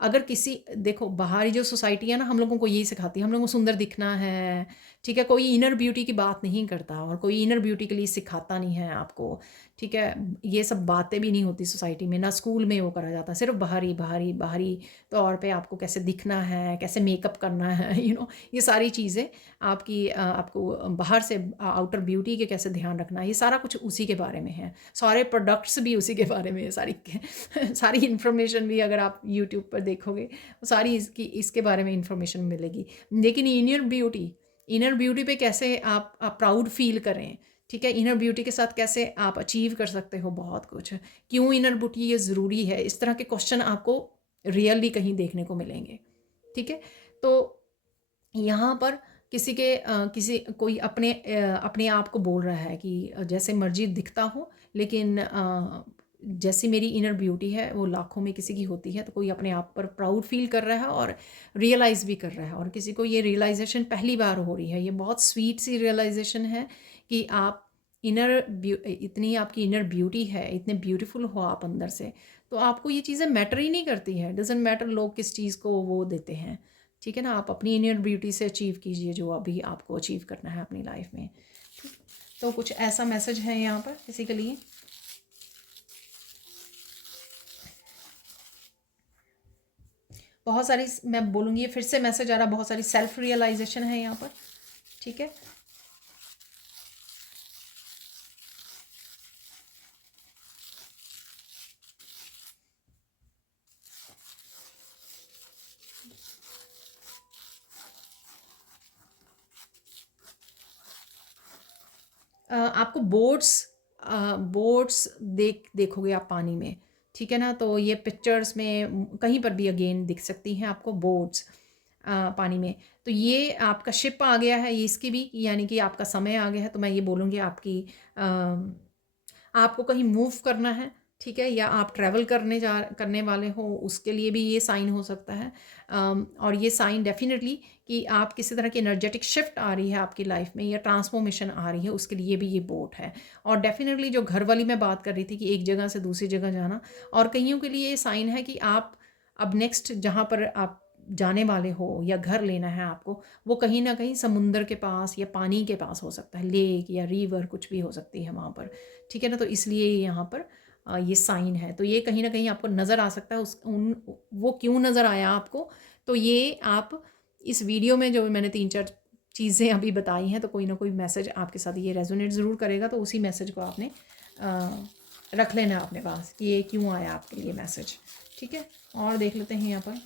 अगर किसी देखो बाहरी जो सोसाइटी है ना हम लोगों को यही सिखाती है, हम लोगों को सुंदर दिखना है, ठीक है, कोई इनर ब्यूटी की बात नहीं करता और कोई इनर ब्यूटी के लिए सिखाता नहीं है आपको, ठीक है। ये सब बातें भी नहीं होती सोसाइटी में, ना स्कूल में वो करा जाता, सिर्फ बाहरी बाहरी बाहरी तौर पे आपको कैसे दिखना है, कैसे मेकअप करना है, ये सारी चीज़ें आपकी आपको बाहर से आउटर ब्यूटी के कैसे ध्यान रखना है, ये सारा कुछ उसी के बारे में है। सारे प्रोडक्ट्स भी उसी के बारे में है, सारी सारी इन्फॉर्मेशन भी अगर आप यूट्यूब पर देखोगे वो सारी इसके बारे में इन्फॉर्मेशन मिलेगी। लेकिन इनर ब्यूटी पे कैसे आप प्राउड फील करें, ठीक है, इनर ब्यूटी के साथ कैसे आप अचीव कर सकते हो बहुत कुछ, क्यों इनर ब्यूटी ये ज़रूरी है, इस तरह के क्वेश्चन आपको रियली कहीं देखने को मिलेंगे, ठीक है। तो यहाँ पर किसी कोई अपने आप को बोल रहा है कि जैसे मर्जी दिखता हो, लेकिन जैसी मेरी इनर ब्यूटी है वो लाखों में किसी की होती है, तो कोई अपने आप पर प्राउड फील कर रहा है और रियलाइज़ भी कर रहा है, और किसी को ये रियलाइजेशन पहली बार हो रही है। ये बहुत स्वीट सी रियलाइजेशन है कि आप इतनी आपकी इनर ब्यूटी है, इतने ब्यूटीफुल हो आप अंदर से, तो आपको ये चीज़ें मैटर ही नहीं करती है। डजेंट मैटर लोग किस चीज़ को वो देते हैं, ठीक है ना। आप अपनी इनर ब्यूटी से अचीव कीजिए जो अभी आपको अचीव करना है अपनी लाइफ में। तो कुछ ऐसा मैसेज है यहाँ पर किसी के लिए। बहुत सारी, मैं बोलूँगी फिर से मैसेज आ रहा, बहुत सारी सेल्फ रियलाइजेशन है यहाँ पर, ठीक है। आपको बोट्स देखोगे आप पानी में, ठीक है ना। तो ये पिक्चर्स में कहीं पर भी अगेन दिख सकती हैं आपको बोट्स पानी में। तो ये आपका शिप आ गया है, ये इसकी भी, यानी कि आपका समय आ गया है। तो मैं ये बोलूँगी आपको कहीं मूव करना है, ठीक है, या आप ट्रैवल करने वाले हो, उसके लिए भी ये साइन हो सकता है। और ये साइन डेफिनेटली कि आप किसी तरह की एनर्जेटिक शिफ्ट आ रही है आपकी लाइफ में या ट्रांसफॉर्मेशन आ रही है, उसके लिए भी ये बोट है। और डेफिनेटली जो घर वाली मैं बात कर रही थी कि एक जगह से दूसरी जगह जाना, और कईयों के लिए ये साइन है कि आप अब नेक्स्ट जहाँ पर आप जाने वाले हो या घर लेना है आपको, वो कहीं ना कहीं समुंदर के पास या पानी के पास हो सकता है, लेक या रिवर कुछ भी हो सकती है वहाँ पर, ठीक है ना। तो इसलिए यहाँ पर ये साइन है। तो ये कहीं ना कहीं आपको नज़र आ सकता है। वो क्यों नज़र आया आपको, तो ये आप इस वीडियो में जो मैंने 3-4 चीज़ें अभी बताई हैं, तो कोई ना कोई मैसेज आपके साथ ये रेजोनेट ज़रूर करेगा। तो उसी मैसेज को आपने रख लेना अपने पास कि ये क्यों आया आपके लिए मैसेज, ठीक है। और देख लेते हैं यहाँ पर।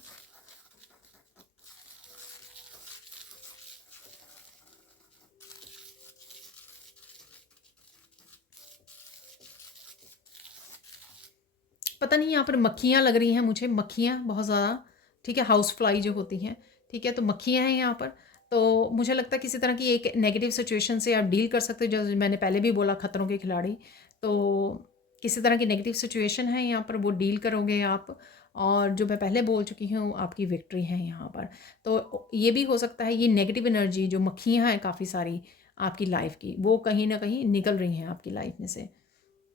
पता नहीं, यहाँ पर मक्खियाँ लग रही हैं मुझे, मक्खियाँ बहुत ज़्यादा, ठीक है, हाउस फ्लाई जो होती हैं, ठीक है। तो मक्खियाँ हैं यहाँ पर। तो मुझे लगता है किसी तरह की एक नेगेटिव सिचुएशन से आप डील कर सकते हो, जो मैंने पहले भी बोला, खतरों के खिलाड़ी। तो किसी तरह की नेगेटिव सिचुएशन है यहाँ पर, वो डील करोगे आप। और जो मैं पहले बोल चुकी हूँ, आपकी विक्ट्री है यहाँ पर। तो ये भी हो सकता है ये नेगेटिव एनर्जी जो मक्खियाँ हैं काफ़ी सारी आपकी लाइफ की, वो कहीं ना कहीं निकल रही हैं आपकी लाइफ में से,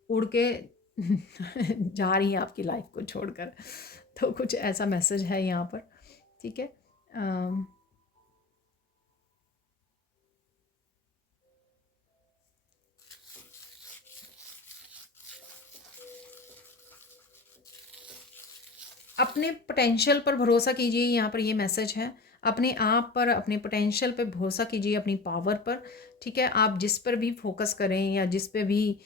उड़ के जा रही हैं आपकी लाइफ को छोड़कर। तो कुछ ऐसा मैसेज है यहाँ पर, ठीक है। अपने पोटेंशियल पर भरोसा कीजिए, यहाँ पर ये मैसेज है। अपने आप पर, अपने पोटेंशियल पर भरोसा कीजिए, अपनी पावर पर, ठीक है। आप जिस पर भी फोकस करें या जिस पे भी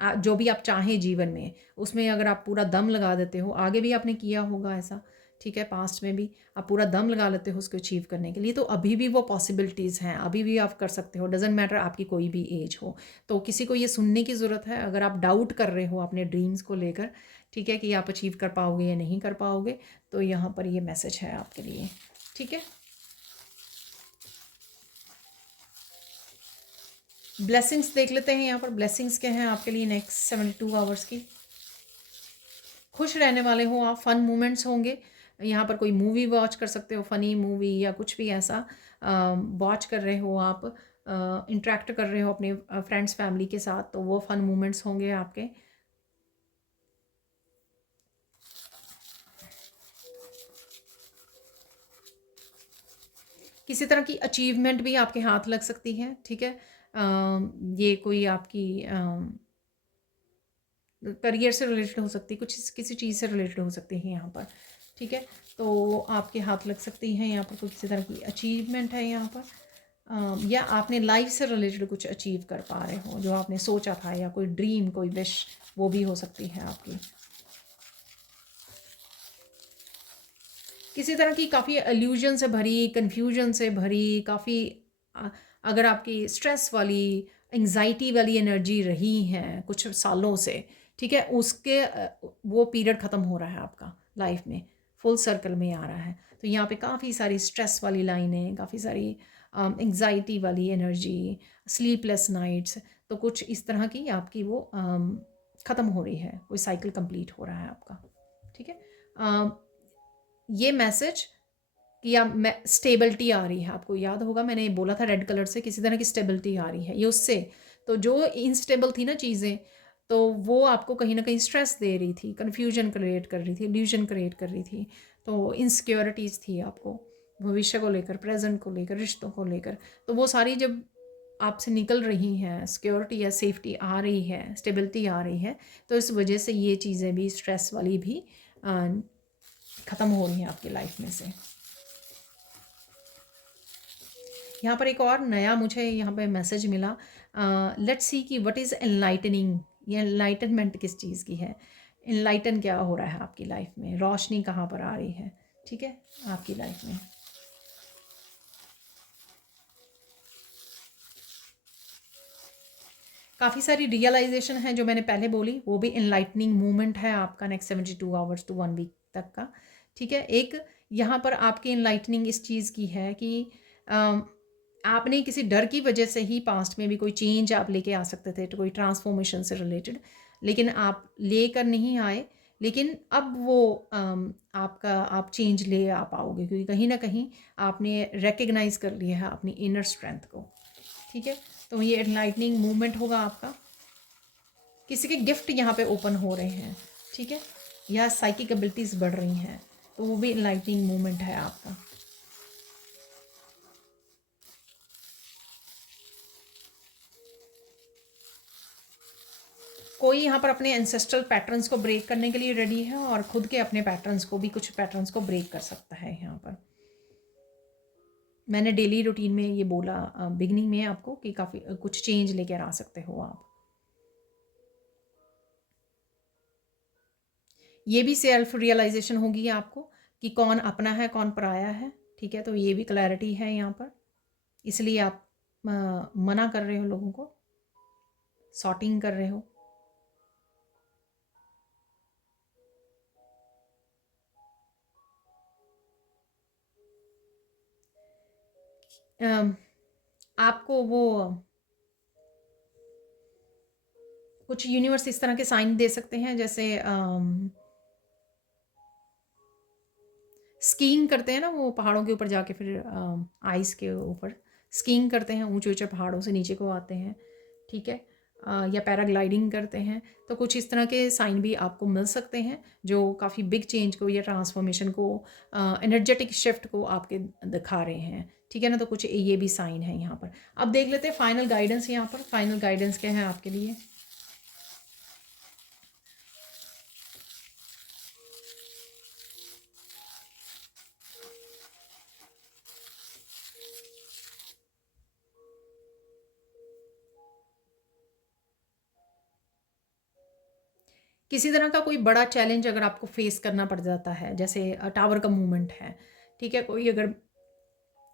जो भी आप चाहें जीवन में, उसमें अगर आप पूरा दम लगा देते हो, आगे भी आपने किया होगा ऐसा, ठीक है, पास्ट में भी आप पूरा दम लगा लेते हो उसको अचीव करने के लिए, तो अभी भी वो पॉसिबिलिटीज़ हैं, अभी भी आप कर सकते हो। डजेंट मैटर आपकी कोई भी एज हो। तो किसी को ये सुनने की ज़रूरत है, अगर आप डाउट कर रहे हो अपने ड्रीम्स को लेकर, ठीक है, कि आप अचीव कर पाओगे या नहीं कर पाओगे, तो यहाँ पर ये मैसेज है आपके लिए, ठीक है। ब्लेसिंग्स देख लेते हैं यहाँ पर। ब्लेसिंग्स क्या हैं आपके लिए नेक्स्ट 72 आवर्स की। खुश रहने वाले हो आप, फन मोमेंट्स होंगे यहाँ पर। कोई मूवी वॉच कर सकते हो, फ़नी मूवी या कुछ भी ऐसा वॉच कर रहे हो आप, इंटरेक्ट कर रहे हो अपने फ्रेंड्स फैमिली के साथ, तो वो फन मोमेंट्स होंगे आपके। किसी तरह की अचीवमेंट भी आपके हाथ लग सकती है, ठीक है। ये कोई आपकी करियर से रिलेटेड हो सकती है, कुछ किसी चीज़ से रिलेटेड हो सकती है यहाँ पर, ठीक है। तो आपके हाथ लग सकती हैं यहाँ पर, कोई किसी तरह की अचीवमेंट है यहाँ पर, या आपने लाइफ से रिलेटेड कुछ अचीव कर पा रहे हो जो आपने सोचा था, या कोई ड्रीम, कोई विश, वो भी हो सकती है आपकी। किसी तरह की काफ़ी एल्यूजन से भरी, कन्फ्यूजन से भरी, काफ़ी अगर आपकी स्ट्रेस वाली, एंजाइटी वाली एनर्जी रही है कुछ सालों से, ठीक है, उसके वो पीरियड ख़त्म हो रहा है आपका लाइफ में, फुल सर्कल में आ रहा है। तो यहाँ पे काफ़ी सारी स्ट्रेस वाली लाइनें, काफ़ी सारी एंजाइटी वाली एनर्जी, स्लीपलेस नाइट्स, तो कुछ इस तरह की आपकी वो ख़त्म हो रही है, कोई साइकिल कंप्लीट हो रहा है आपका, ठीक है। ये मैसेज कि आप स्टेबिलिटी आ रही है, आपको याद होगा मैंने बोला था रेड कलर से किसी तरह की स्टेबिलिटी आ रही है ये उससे। तो जो इनस्टेबल थी ना चीज़ें, तो वो आपको कहीं ना कहीं स्ट्रेस दे रही थी, कन्फ्यूजन क्रिएट कर रही थी, इल्यूजन क्रिएट कर रही थी, तो इनसिक्योरिटीज़ थी आपको भविष्य को लेकर, प्रेजेंट को लेकर, रिश्तों को लेकर। तो वो सारी जब आपसे निकल रही हैं, सिक्योरिटी या सेफ्टी आ रही है, स्टेबिलिटी आ रही है, तो इस वजह से ये चीज़ें भी स्ट्रेस वाली भी ख़त्म हो रही हैं आपकी लाइफ में से। यहाँ पर एक और नया मुझे यहाँ पे मैसेज मिला, लेट्स सी कि व्हाट इज़ एनलाइटनिंग, ये एनलाइटनमेंट किस चीज़ की है, एनलाइटन क्या हो रहा है आपकी लाइफ में, रोशनी कहाँ पर आ रही है, ठीक है, आपकी लाइफ में। काफ़ी सारी रियलाइजेशन है जो मैंने पहले बोली, वो भी एनलाइटनिंग मूवमेंट है आपका नेक्स्ट 72 आवर्स टू 1 वीक तक का, ठीक है। एक यहाँ पर आपकी एनलाइटनिंग इस चीज़ की है कि आपने किसी डर की वजह से ही पास्ट में भी कोई चेंज आप लेके आ सकते थे, तो कोई ट्रांसफॉर्मेशन से रिलेटेड, लेकिन आप लेकर नहीं आए, लेकिन अब वो आपका आप चेंज ले आ पाओगे, क्योंकि कहीं ना कहीं आपने रिकग्नाइज कर लिया है अपनी इनर स्ट्रेंथ को, ठीक है। तो ये एनलाइटनिंग मूवमेंट होगा आपका। किसी के गिफ्ट यहाँ पे ओपन हो रहे हैं, ठीक है, या साइकिक एबिलिटीज़ बढ़ रही हैं, तो वो भी एनलाइटनिंग मूवमेंट है आपका। कोई यहाँ पर अपने एंसेस्ट्रल पैटर्न्स को ब्रेक करने के लिए रेडी है, और खुद के अपने पैटर्न्स को भी, कुछ पैटर्न्स को ब्रेक कर सकता है यहाँ पर। मैंने डेली रूटीन में ये बोला बिगनिंग में आपको कि काफ़ी कुछ चेंज लेकर आ सकते हो आप। ये भी सेल्फ रियलाइजेशन होगी आपको कि कौन अपना है, कौन पराया है, ठीक है। तो ये भी क्लैरिटी है यहाँ पर, इसलिए आप मना कर रहे हो लोगों को, सॉर्टिंग कर रहे हो। आपको वो कुछ यूनिवर्स इस तरह के साइन दे सकते हैं, जैसे स्कीइंग करते हैं ना वो पहाड़ों के ऊपर जाके, फिर आइस के ऊपर स्कीइंग करते हैं, ऊंचे ऊंचे पहाड़ों से नीचे को आते हैं, ठीक है, या पैराग्लाइडिंग करते हैं। तो कुछ इस तरह के साइन भी आपको मिल सकते हैं जो काफ़ी बिग चेंज को या ट्रांसफॉर्मेशन को, एनर्जेटिक शिफ्ट को आपके दिखा रहे हैं, ठीक है ना। तो कुछ ये भी साइन है यहाँ पर। अब देख लेते हैं फाइनल गाइडेंस, यहाँ पर फाइनल गाइडेंस क्या है आपके लिए। किसी तरह का कोई बड़ा चैलेंज अगर आपको फेस करना पड़ जाता है, जैसे टावर का मूवमेंट है, ठीक है, कोई अगर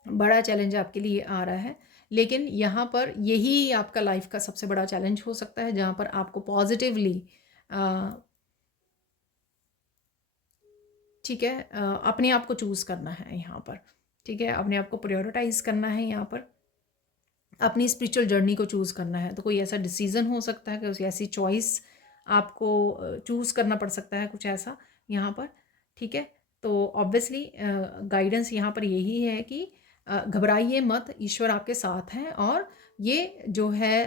बड़ा चैलेंज आपके लिए आ रहा है, लेकिन यहाँ पर यही आपका लाइफ का सबसे बड़ा चैलेंज हो सकता है, जहाँ पर आपको पॉजिटिवली, ठीक है, अपने आप को चूज़ करना है यहाँ पर, ठीक है, अपने आप को प्रायोरिटाइज करना है यहाँ पर, अपनी स्पिरिचुअल जर्नी को चूज़ करना है। तो कोई ऐसा डिसीज़न हो सकता है कि उस ऐसी चॉइस आपको चूज़ करना पड़ सकता है, कुछ ऐसा यहाँ पर, ठीक है। तो ऑब्वियसली गाइडेंस यहाँ पर यही है कि घबराइए मत, ईश्वर आपके साथ हैं, और ये जो है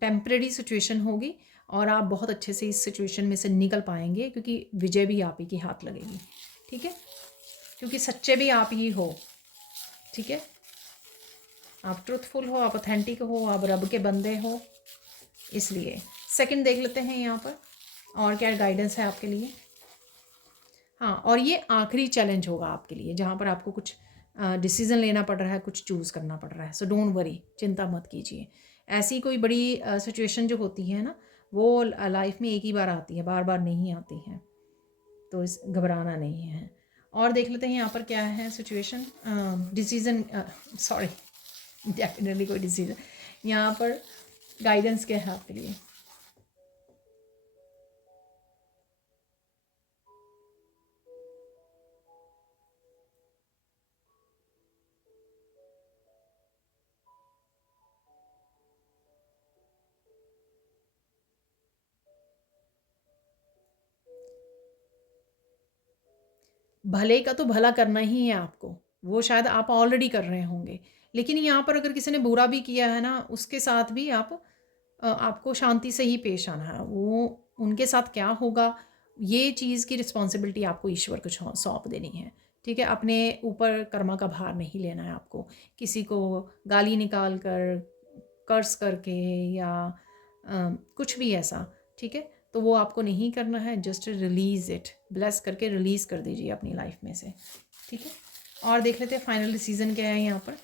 टेम्परेरी सिचुएशन होगी, और आप बहुत अच्छे से इस सिचुएशन में से निकल पाएंगे, क्योंकि विजय भी आप ही के हाथ लगेगी, ठीक है, क्योंकि सच्चे भी आप ही हो, ठीक है। आप ट्रुथफुल हो, आप ऑथेंटिक हो, आप रब के बंदे हो, इसलिए। सेकंड देख लेते हैं यहाँ पर और क्या गाइडेंस है आपके लिए। हाँ, और ये आखिरी चैलेंज होगा आपके लिए जहाँ पर आपको कुछ डिसीज़न लेना पड़ रहा है, कुछ चूज़ करना पड़ रहा है। सो डोंट वरी, चिंता मत कीजिए। ऐसी कोई बड़ी सिचुएशन जो होती है ना, वो लाइफ में एक ही बार आती है, बार बार नहीं आती हैं, तो इस घबराना नहीं है। और देख लेते हैं यहाँ पर क्या है सिचुएशन, डिसीज़न, सॉरी, डेफिनेटली कोई डिसीज़न। यहाँ पर गाइडेंस क्या है आपके लिए। भले का तो भला करना ही है आपको, वो शायद आप ऑलरेडी कर रहे होंगे, लेकिन यहाँ पर अगर किसी ने बुरा भी किया है ना, उसके साथ भी आपको शांति से ही पेश आना है। वो उनके साथ क्या होगा, ये चीज़ की रिस्पॉन्सिबिलिटी आपको ईश्वर को सौंप देनी है, ठीक है। अपने ऊपर कर्मा का भार नहीं लेना है आपको, किसी को गाली निकाल कर, कर्ज करके, या कुछ भी ऐसा, ठीक है। तो वो आपको नहीं करना है, जस्ट रिलीज़ इट, ब्लेस करके रिलीज़ कर दीजिए अपनी लाइफ में से, ठीक है। और देख लेते हैं फाइनल डिसीजन क्या है यहाँ पर।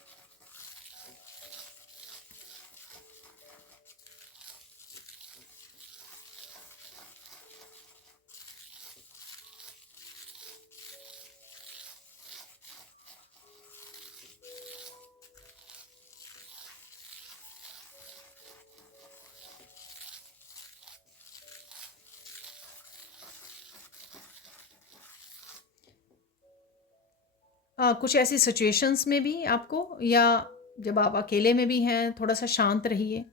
कुछ ऐसी सिचुएशंस में भी आपको, या जब आप अकेले में भी हैं, थोड़ा सा शांत रहिए,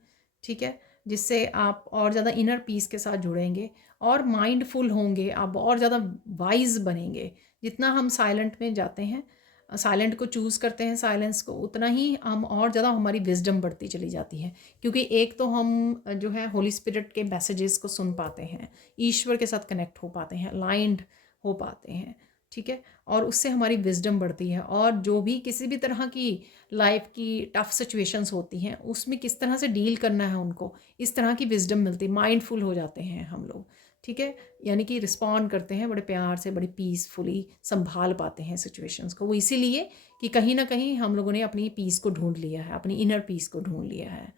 ठीक है, जिससे आप और ज़्यादा इनर पीस के साथ जुड़ेंगे और माइंडफुल होंगे, आप और ज़्यादा वाइज बनेंगे। जितना हम साइलेंट में जाते हैं, साइलेंट को चूज़ करते हैं, साइलेंस को, उतना ही हम और ज़्यादा हमारी विजडम बढ़ती चली जाती है। क्योंकि एक तो हम जो है होली स्पिरिट के मैसेजेस को सुन पाते हैं, ईश्वर के साथ कनेक्ट हो पाते हैं, अलाइंड हो पाते हैं, ठीक है। और उससे हमारी विजडम बढ़ती है, और जो भी किसी भी तरह की लाइफ की टफ सिचुएशंस होती हैं, उसमें किस तरह से डील करना है उनको, इस तरह की विजडम मिलती है, माइंडफुल हो जाते हैं हम लोग, ठीक है। यानी कि रिस्पॉन्ड करते हैं बड़े प्यार से, बड़े पीसफुली संभाल पाते हैं सिचुएशंस को। वो इसीलिए कि कहीं ना कहीं हम लोगों ने अपनी पीस को ढूंढ लिया है, अपनी इनर पीस को ढूंढ लिया है।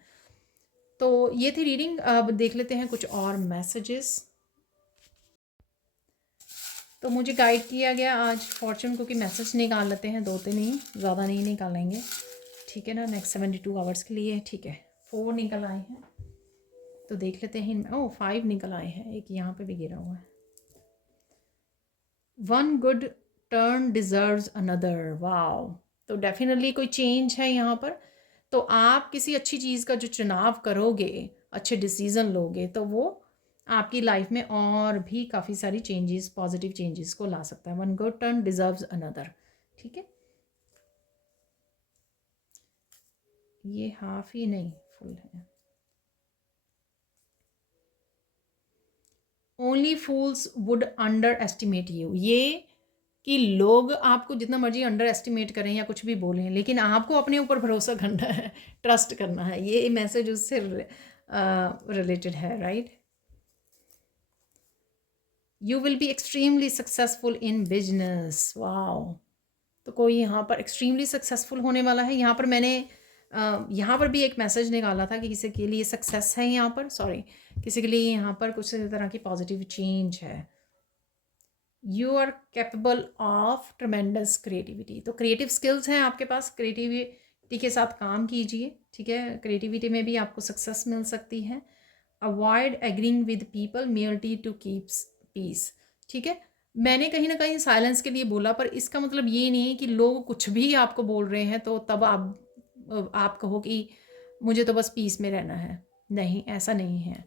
तो ये थी रीडिंग। अब देख लेते हैं कुछ और मैसेजेस। तो मुझे गाइड किया गया आज फॉर्चून को कि मैसेज निकाल लेते हैं, 2-3 ही, ज़्यादा नहीं निकालेंगे, ठीक है ना, नेक्स्ट 72 आवर्स के लिए, ठीक है। 4 निकल आए हैं, तो देख लेते हैं। ओह 5 निकल आए हैं, एक यहाँ पे भी गिरा हुआ है। 1 good turn deserves another, wow. तो डेफिनेटली कोई चेंज है यहाँ पर। तो आप किसी अच्छी चीज़ का जो चुनाव करोगे, अच्छे डिसीज़न लोगे, तो वो आपकी लाइफ में और भी काफ़ी सारी चेंजेस, पॉजिटिव चेंजेस को ला सकता है। 1 गुड टर्न डिजर्व्स अनदर, ठीक है। ये हाफ ही नहीं, फुल है। Only fools would under estimate you, ये कि लोग आपको जितना मर्जी अंडर एस्टिमेट करें या कुछ भी बोलें, लेकिन आपको अपने ऊपर भरोसा करना है, ट्रस्ट करना है। ये मैसेज उससे रिलेटेड है, right. You will be extremely successful in business, wow. तो कोई यहाँ पर एक्सट्रीमली सक्सेसफुल होने वाला है। यहाँ पर मैंने यहाँ पर भी एक मैसेज निकाला था कि किसी के लिए सक्सेस है, यहाँ पर सॉरी, किसी के लिए यहाँ पर कुछ तरह की पॉजिटिव चेंज है। You are capable of tremendous creativity, तो क्रिएटिव स्किल्स हैं आपके पास, क्रिएटिविटी के साथ काम कीजिए, ठीक है। क्रिएटिविटी में भी आपको सक्सेस मिल सकती है। Avoid agreeing with people merely to keeps peace, ठीक है। मैंने कहीं ना कहीं साइलेंस के लिए बोला, पर इसका मतलब ये नहीं है कि लोग कुछ भी आपको बोल रहे हैं तो तब आप कहो कि मुझे तो बस पीस में रहना है। नहीं, ऐसा नहीं है,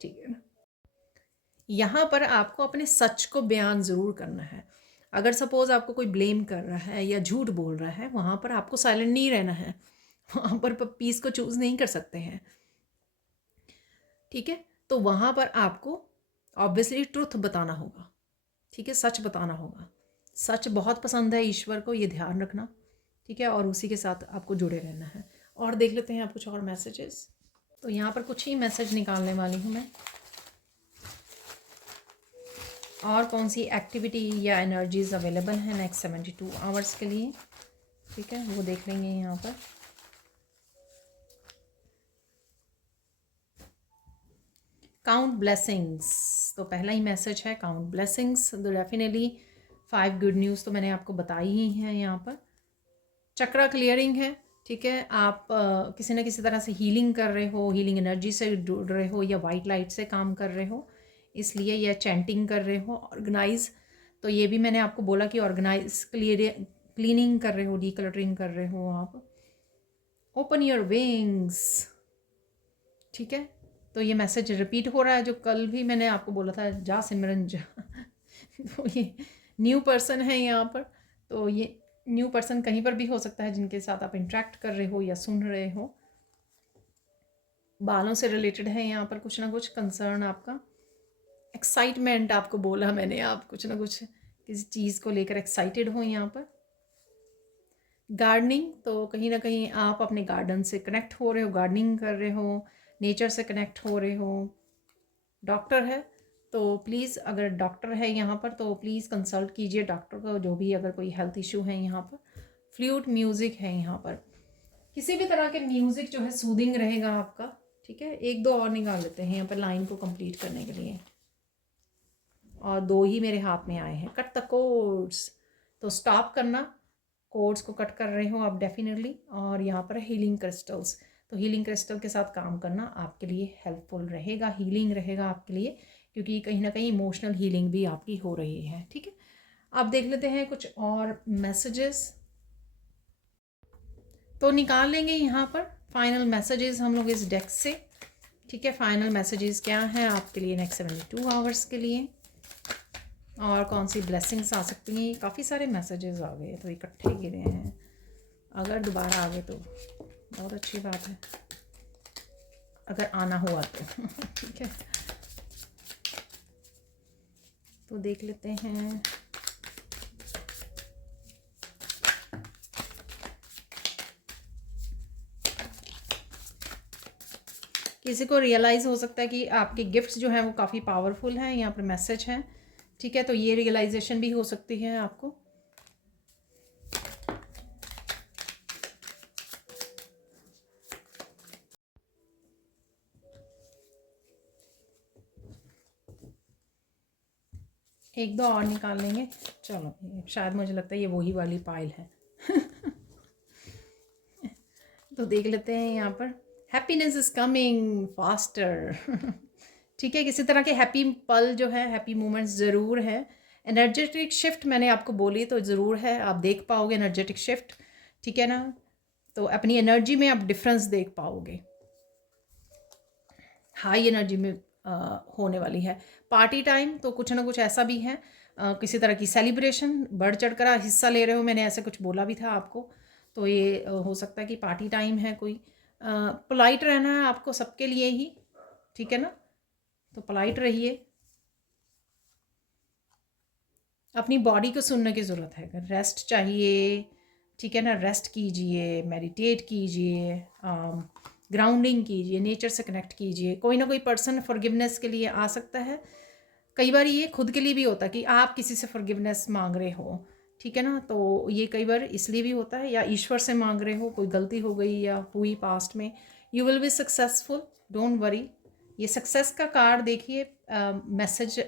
ठीक है ना। यहाँ पर आपको अपने सच को बयान ज़रूर करना है। अगर सपोज़ आपको कोई ब्लेम कर रहा है या झूठ बोल रहा है, वहाँ पर आपको साइलेंट नहीं रहना है, वहाँ पर पीस को चूज़ नहीं कर सकते हैं, ठीक है। तो वहाँ पर आपको ऑब्वियसली ट्रुथ बताना होगा, ठीक है, सच बताना होगा। सच बहुत पसंद है ईश्वर को, ये ध्यान रखना, ठीक है। और उसी के साथ आपको जुड़े रहना है। और देख लेते हैं आप कुछ और मैसेजेस। तो यहाँ पर कुछ ही मैसेज निकालने वाली हूँ मैं। और कौन सी एक्टिविटी या एनर्जीज अवेलेबल हैं नेक्स्ट 72 आवर्स के लिए, ठीक है, वो देख लेंगे यहाँ पर। काउंट ब्लेसिंग्स, तो पहला ही मैसेज है काउंट ब्लेसिंग्स। तो डेफिनेटली 5 गुड न्यूज़ तो मैंने आपको बताई ही हैं यहाँ पर। चक्रा क्लियरिंग है, ठीक है, आप किसी न किसी तरह से हीलिंग कर रहे हो, हीलिंग एनर्जी से जुड़ रहे हो या वाइट लाइट से काम कर रहे हो, इसलिए या चैंटिंग कर रहे हो। ऑर्गेनाइज, तो ये भी मैंने आपको बोला कि ऑर्गेनाइज क्लीनिंग कर रहे हो, डीक्लटरिंग कर रहे हो आप। ओपन योर विंग्स, ठीक है, तो ये मैसेज रिपीट हो रहा है जो कल भी मैंने आपको बोला था, जा सिमरन जा। तो ये न्यू पर्सन है यहाँ पर, तो ये न्यू पर्सन कहीं पर भी हो सकता है जिनके साथ आप इंटरेक्ट कर रहे हो या सुन रहे हो। बालों से रिलेटेड है यहाँ पर कुछ ना कुछ कंसर्न आपका। एक्साइटमेंट आपको बोला मैंने, आप कुछ ना कुछ किसी चीज़ को लेकर एक्साइटेड हो यहाँ पर। गार्डनिंग, तो कहीं ना कहीं आप अपने गार्डन से कनेक्ट हो रहे हो, गार्डनिंग कर रहे हो, नेचर से कनेक्ट हो रहे हो। डॉक्टर है, तो प्लीज़ अगर डॉक्टर है यहाँ पर तो प्लीज़ कंसल्ट कीजिए डॉक्टर को, जो भी अगर कोई हेल्थ इशू है यहाँ पर। फ्लूट म्यूज़िक है यहाँ पर, किसी भी तरह के म्यूज़िक जो है सूदिंग रहेगा आपका, ठीक है। 1-2 और निकाल लेते हैं यहाँ पर लाइन को कंप्लीट करने के लिए, और 2 ही मेरे हाथ में आए हैं। कट द कोड्स, तो स्टॉप करना, कोड्स को कट कर रहे हो आप डेफिनेटली। और यहाँ पर हीलिंग क्रिस्टल्स, तो हीलिंग क्रिस्टल के साथ काम करना आपके लिए हेल्पफुल रहेगा, हीलिंग रहेगा आपके लिए, क्योंकि कहीं ना कहीं इमोशनल हीलिंग भी आपकी हो रही है, ठीक है। आप देख लेते हैं कुछ और मैसेजेस, तो निकाल लेंगे यहाँ पर फाइनल मैसेजेस हम लोग इस डेक से, ठीक है। फाइनल मैसेजेस क्या हैं आपके लिए नेक्स्ट 72 आवर्स के लिए, और कौन सी ब्लेसिंग्स आ सकती हैं। काफ़ी सारे मैसेजेस आ गए, तो इकट्ठे गिरे हैं, अगर दोबारा आ गए तो बहुत अच्छी बात है, अगर आना हुआ तो ठीक है। तो देख लेते हैं, किसी को रियलाइज़ हो सकता है कि आपके गिफ्ट्स जो हैं वो काफ़ी पावरफुल हैं, यहाँ पर मैसेज हैं, ठीक है। तो ये रियलाइजेशन भी हो सकती है आपको। एक दो और निकाल लेंगे, चलो, शायद मुझे लगता है ये वही वाली पाइल है। तो देख लेते हैं यहाँ पर, हैप्पीनेस इज़ कमिंग फास्टर। ठीक है, किसी तरह के हैप्पी पल जो है, हैप्पी मोमेंट्स ज़रूर है। एनर्जेटिक शिफ्ट मैंने आपको बोली तो ज़रूर है, आप देख पाओगे एनर्जेटिक शिफ्ट, ठीक है ना। तो अपनी एनर्जी में आप डिफरेंस देख पाओगे, हाई एनर्जी में होने वाली है। पार्टी टाइम, तो कुछ ना कुछ ऐसा भी है, किसी तरह की सेलिब्रेशन, बढ़ चढ़ कर हिस्सा ले रहे हो, मैंने ऐसे कुछ बोला भी था आपको। तो ये हो सकता है कि पार्टी टाइम है कोई। पोलाइट रहना है आपको सबके लिए ही, ठीक है ना, तो पोलाइट रहिए। अपनी बॉडी को सुनने की ज़रूरत है, अगर रेस्ट चाहिए, ठीक है ना, रेस्ट कीजिए, मेडिटेट कीजिए, ग्राउंडिंग कीजिए, नेचर से कनेक्ट कीजिए। कोई ना कोई पर्सन फॉरगिवनेस के लिए आ सकता है, कई बार ये खुद के लिए भी होता है कि आप किसी से फॉरगिवनेस मांग रहे हो, ठीक है ना। तो ये कई बार इसलिए भी होता है, या ईश्वर से मांग रहे हो, कोई गलती हो गई या हुई पास्ट में। You will be successful, don't worry. ये सक्सेस का कार्ड देखिए, मैसेज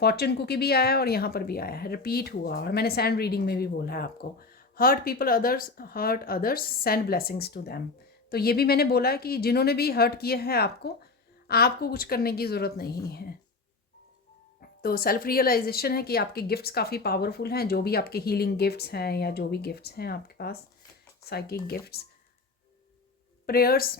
फॉर्चून कुकी भी आया और यहाँ पर भी आया है, रिपीट हुआ, और मैंने सैंड रीडिंग में भी बोला है आपको, hurt others send blessings to them. तो ये भी मैंने बोला है कि जिन्होंने भी हर्ट किया है आपको कुछ करने की ज़रूरत नहीं है। तो सेल्फ रियलाइजेशन है कि आपके गिफ्ट्स काफ़ी पावरफुल हैं, जो भी आपके हीलिंग गिफ्ट्स हैं या जो भी गिफ्ट्स हैं आपके पास, साइकिक गिफ्ट्स। प्रेयर्स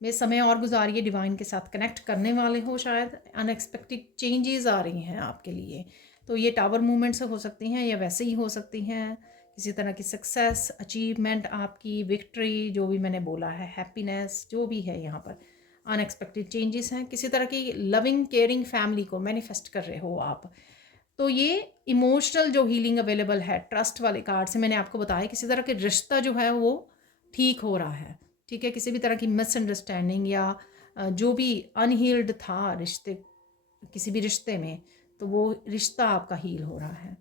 में समय और गुजारिए, डिवाइन के साथ कनेक्ट करने वाले हो, शायद अनएक्सपेक्टेड चेंजेस आ रही हैं आपके लिए। तो ये टावर मूवमेंट से हो सकती हैं या वैसे ही हो सकती हैं, किसी तरह की सक्सेस, अचीवमेंट, आपकी विक्ट्री, जो भी मैंने बोला है, हैप्पीनेस, जो भी है यहाँ पर अनएक्सपेक्टेड चेंजेस हैं। किसी तरह की लविंग केयरिंग फैमिली को मैनिफेस्ट कर रहे हो आप। तो ये इमोशनल जो हीलिंग अवेलेबल है, ट्रस्ट वाले कार्ड से मैंने आपको बताया, किसी तरह के रिश्ता जो है वो, ठीक हो रहा है, ठीक है। किसी भी तरह की मिसअंडरस्टैंडिंग या जो भी अनहील्ड था रिश्ते, किसी भी रिश्ते में, तो वो रिश्ता आपका हील हो रहा है।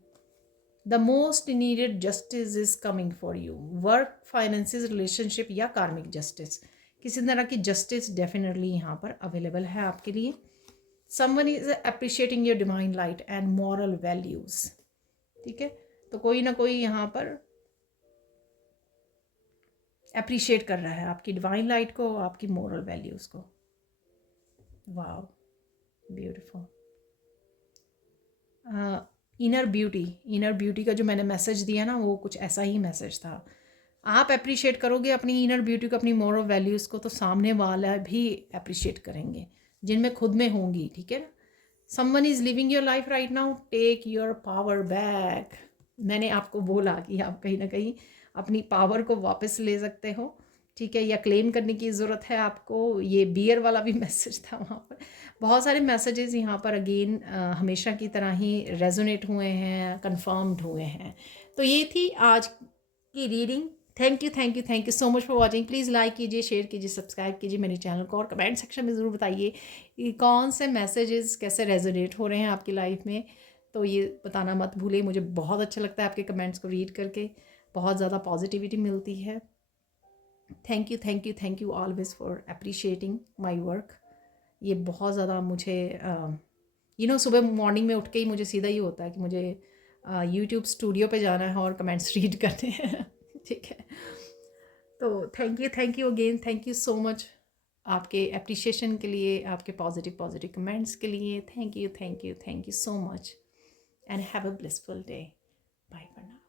The most needed justice is coming for you. Work, finances, relationship या कार्मिक जस्टिस, किसी तरह की जस्टिस डेफिनेटली यहाँ पर अवेलेबल है आपके लिए। Someone is appreciating your divine light and moral values, ठीक है। तो कोई ना कोई यहाँ पर अप्रिशिएट कर रहा है आपकी डिवाइन लाइट को, आपकी मॉरल वैल्यूज़ को। Wow, beautiful. इनर ब्यूटी का जो मैंने मैसेज दिया ना, वो कुछ ऐसा ही मैसेज था। आप अप्रिशिएट करोगे अपनी इनर ब्यूटी को, अपनी मॉरल वैल्यूज़ को, तो सामने वाला भी अप्रिशिएट करेंगे, जिनमें खुद में होंगी, ठीक है ना। Someone is living your life right now, take your power back. मैंने आपको बोला कि आप कहीं ना कहीं अपनी पावर को वापस ले सकते हो, ठीक है, या क्लेम करने की ज़रूरत है आपको। ये बियर वाला भी मैसेज था वहाँ पर। बहुत सारे मैसेजेस यहाँ पर अगेन हमेशा की तरह ही रेजोनेट हुए हैं, कंफर्म्ड हुए हैं। तो ये थी आज की reading. Thank you so much for watching. Please like कीजिए, शेयर कीजिए, सब्सक्राइब कीजिए मेरे चैनल को, और कमेंट सेक्शन में ज़रूर बताइए कि कौन से मैसेजेस कैसे रेजोनेट हो रहे हैं आपकी लाइफ में। तो ये बताना मत भूलिए, मुझे बहुत अच्छा लगता है आपके कमेंट्स को रीड करके, बहुत ज़्यादा पॉजिटिविटी मिलती है। Thank you always for appreciating my work. ये बहुत ज़्यादा मुझे सुबह मॉर्निंग में उठ के ही मुझे सीधा ही होता है कि मुझे यूट्यूब स्टूडियो पे जाना है और कमेंट्स रीड करने हैं ठीक है। तो thank you again, thank you so much आपके अप्रिशिएशन के लिए, आपके पॉजिटिव कमेंट्स के लिए। Thank you so much and have a blissful day. Bye for now.